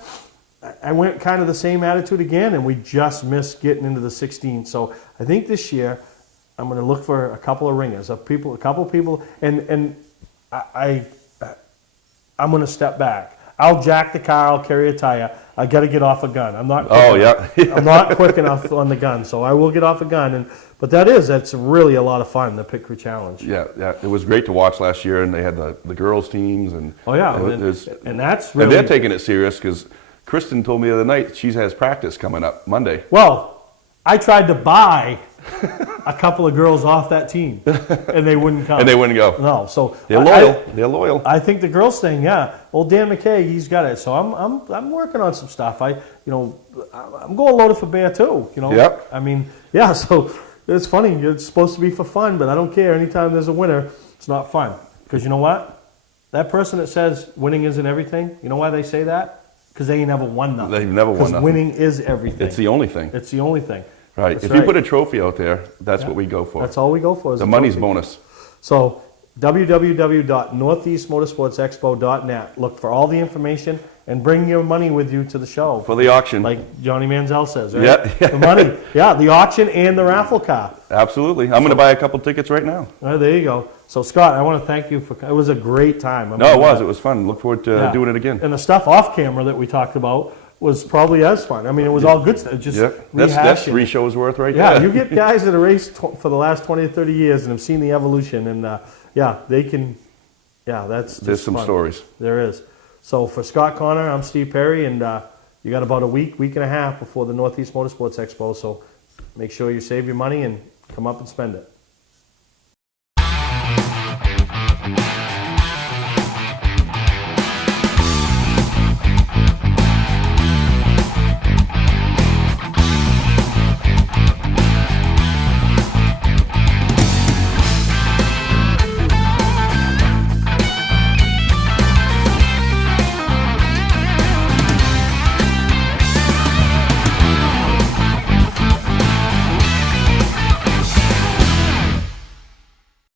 I went kind of the same attitude again, and we just missed getting into the 16. So I think this year I'm going to look for a couple of ringers, a couple of people, and I'm going to step back. I'll jack the car. I'll carry a tire. I got to get off a gun. I'm not. I'm not quick enough on the gun, so I will get off a gun. But that's really a lot of fun. The Pit Crew Challenge. Yeah, it was great to watch last year, and they had the girls teams and. Oh yeah, and that's really. And they're taking it serious because Kristen told me the other night she has practice coming up Monday. Well, I tried to buy a couple of girls off that team, and they wouldn't come. And they wouldn't go. No, so they're loyal. They're loyal. I think the girls thing, yeah. Old Dan McKay, he's got it. So I'm working on some stuff. I'm going loaded for bear too. Yep. I mean, yeah. So it's funny. It's supposed to be for fun, but I don't care. Anytime there's a winner, it's not fun because you know what? That person that says winning isn't everything. You know why they say that? Because they ain't never won nothing. They've never won nothing. Because winning is everything. It's the only thing. It's the only thing. Right. That's if right. you put a trophy out there, that's what we go for. That's all we go for. Is the money's bonus. So www.northeastmotorsportsexpo.net. Look for all the information and bring your money with you to the show. For the auction. Like Johnny Manziel says, right? Yeah. The money. Yeah, the auction and the raffle car. Absolutely. I'm going to buy a couple tickets right now. There you go. So, Scott, I want to thank you for it was a great time. No, it was. It was fun. Look forward to doing it again. And the stuff off camera that we talked about was probably as fun. I mean, it was all good stuff. Just that's 3 shows worth right there. Yeah, you get guys that have raced for the last 20 or 30 years and have seen the evolution, and they can. Yeah, that's. There's some fun. stories. There is. So for Scott Connor, I'm Steve Perry, and you got about a week and a half before the Northeast Motorsports Expo. So make sure you save your money and come up and spend it.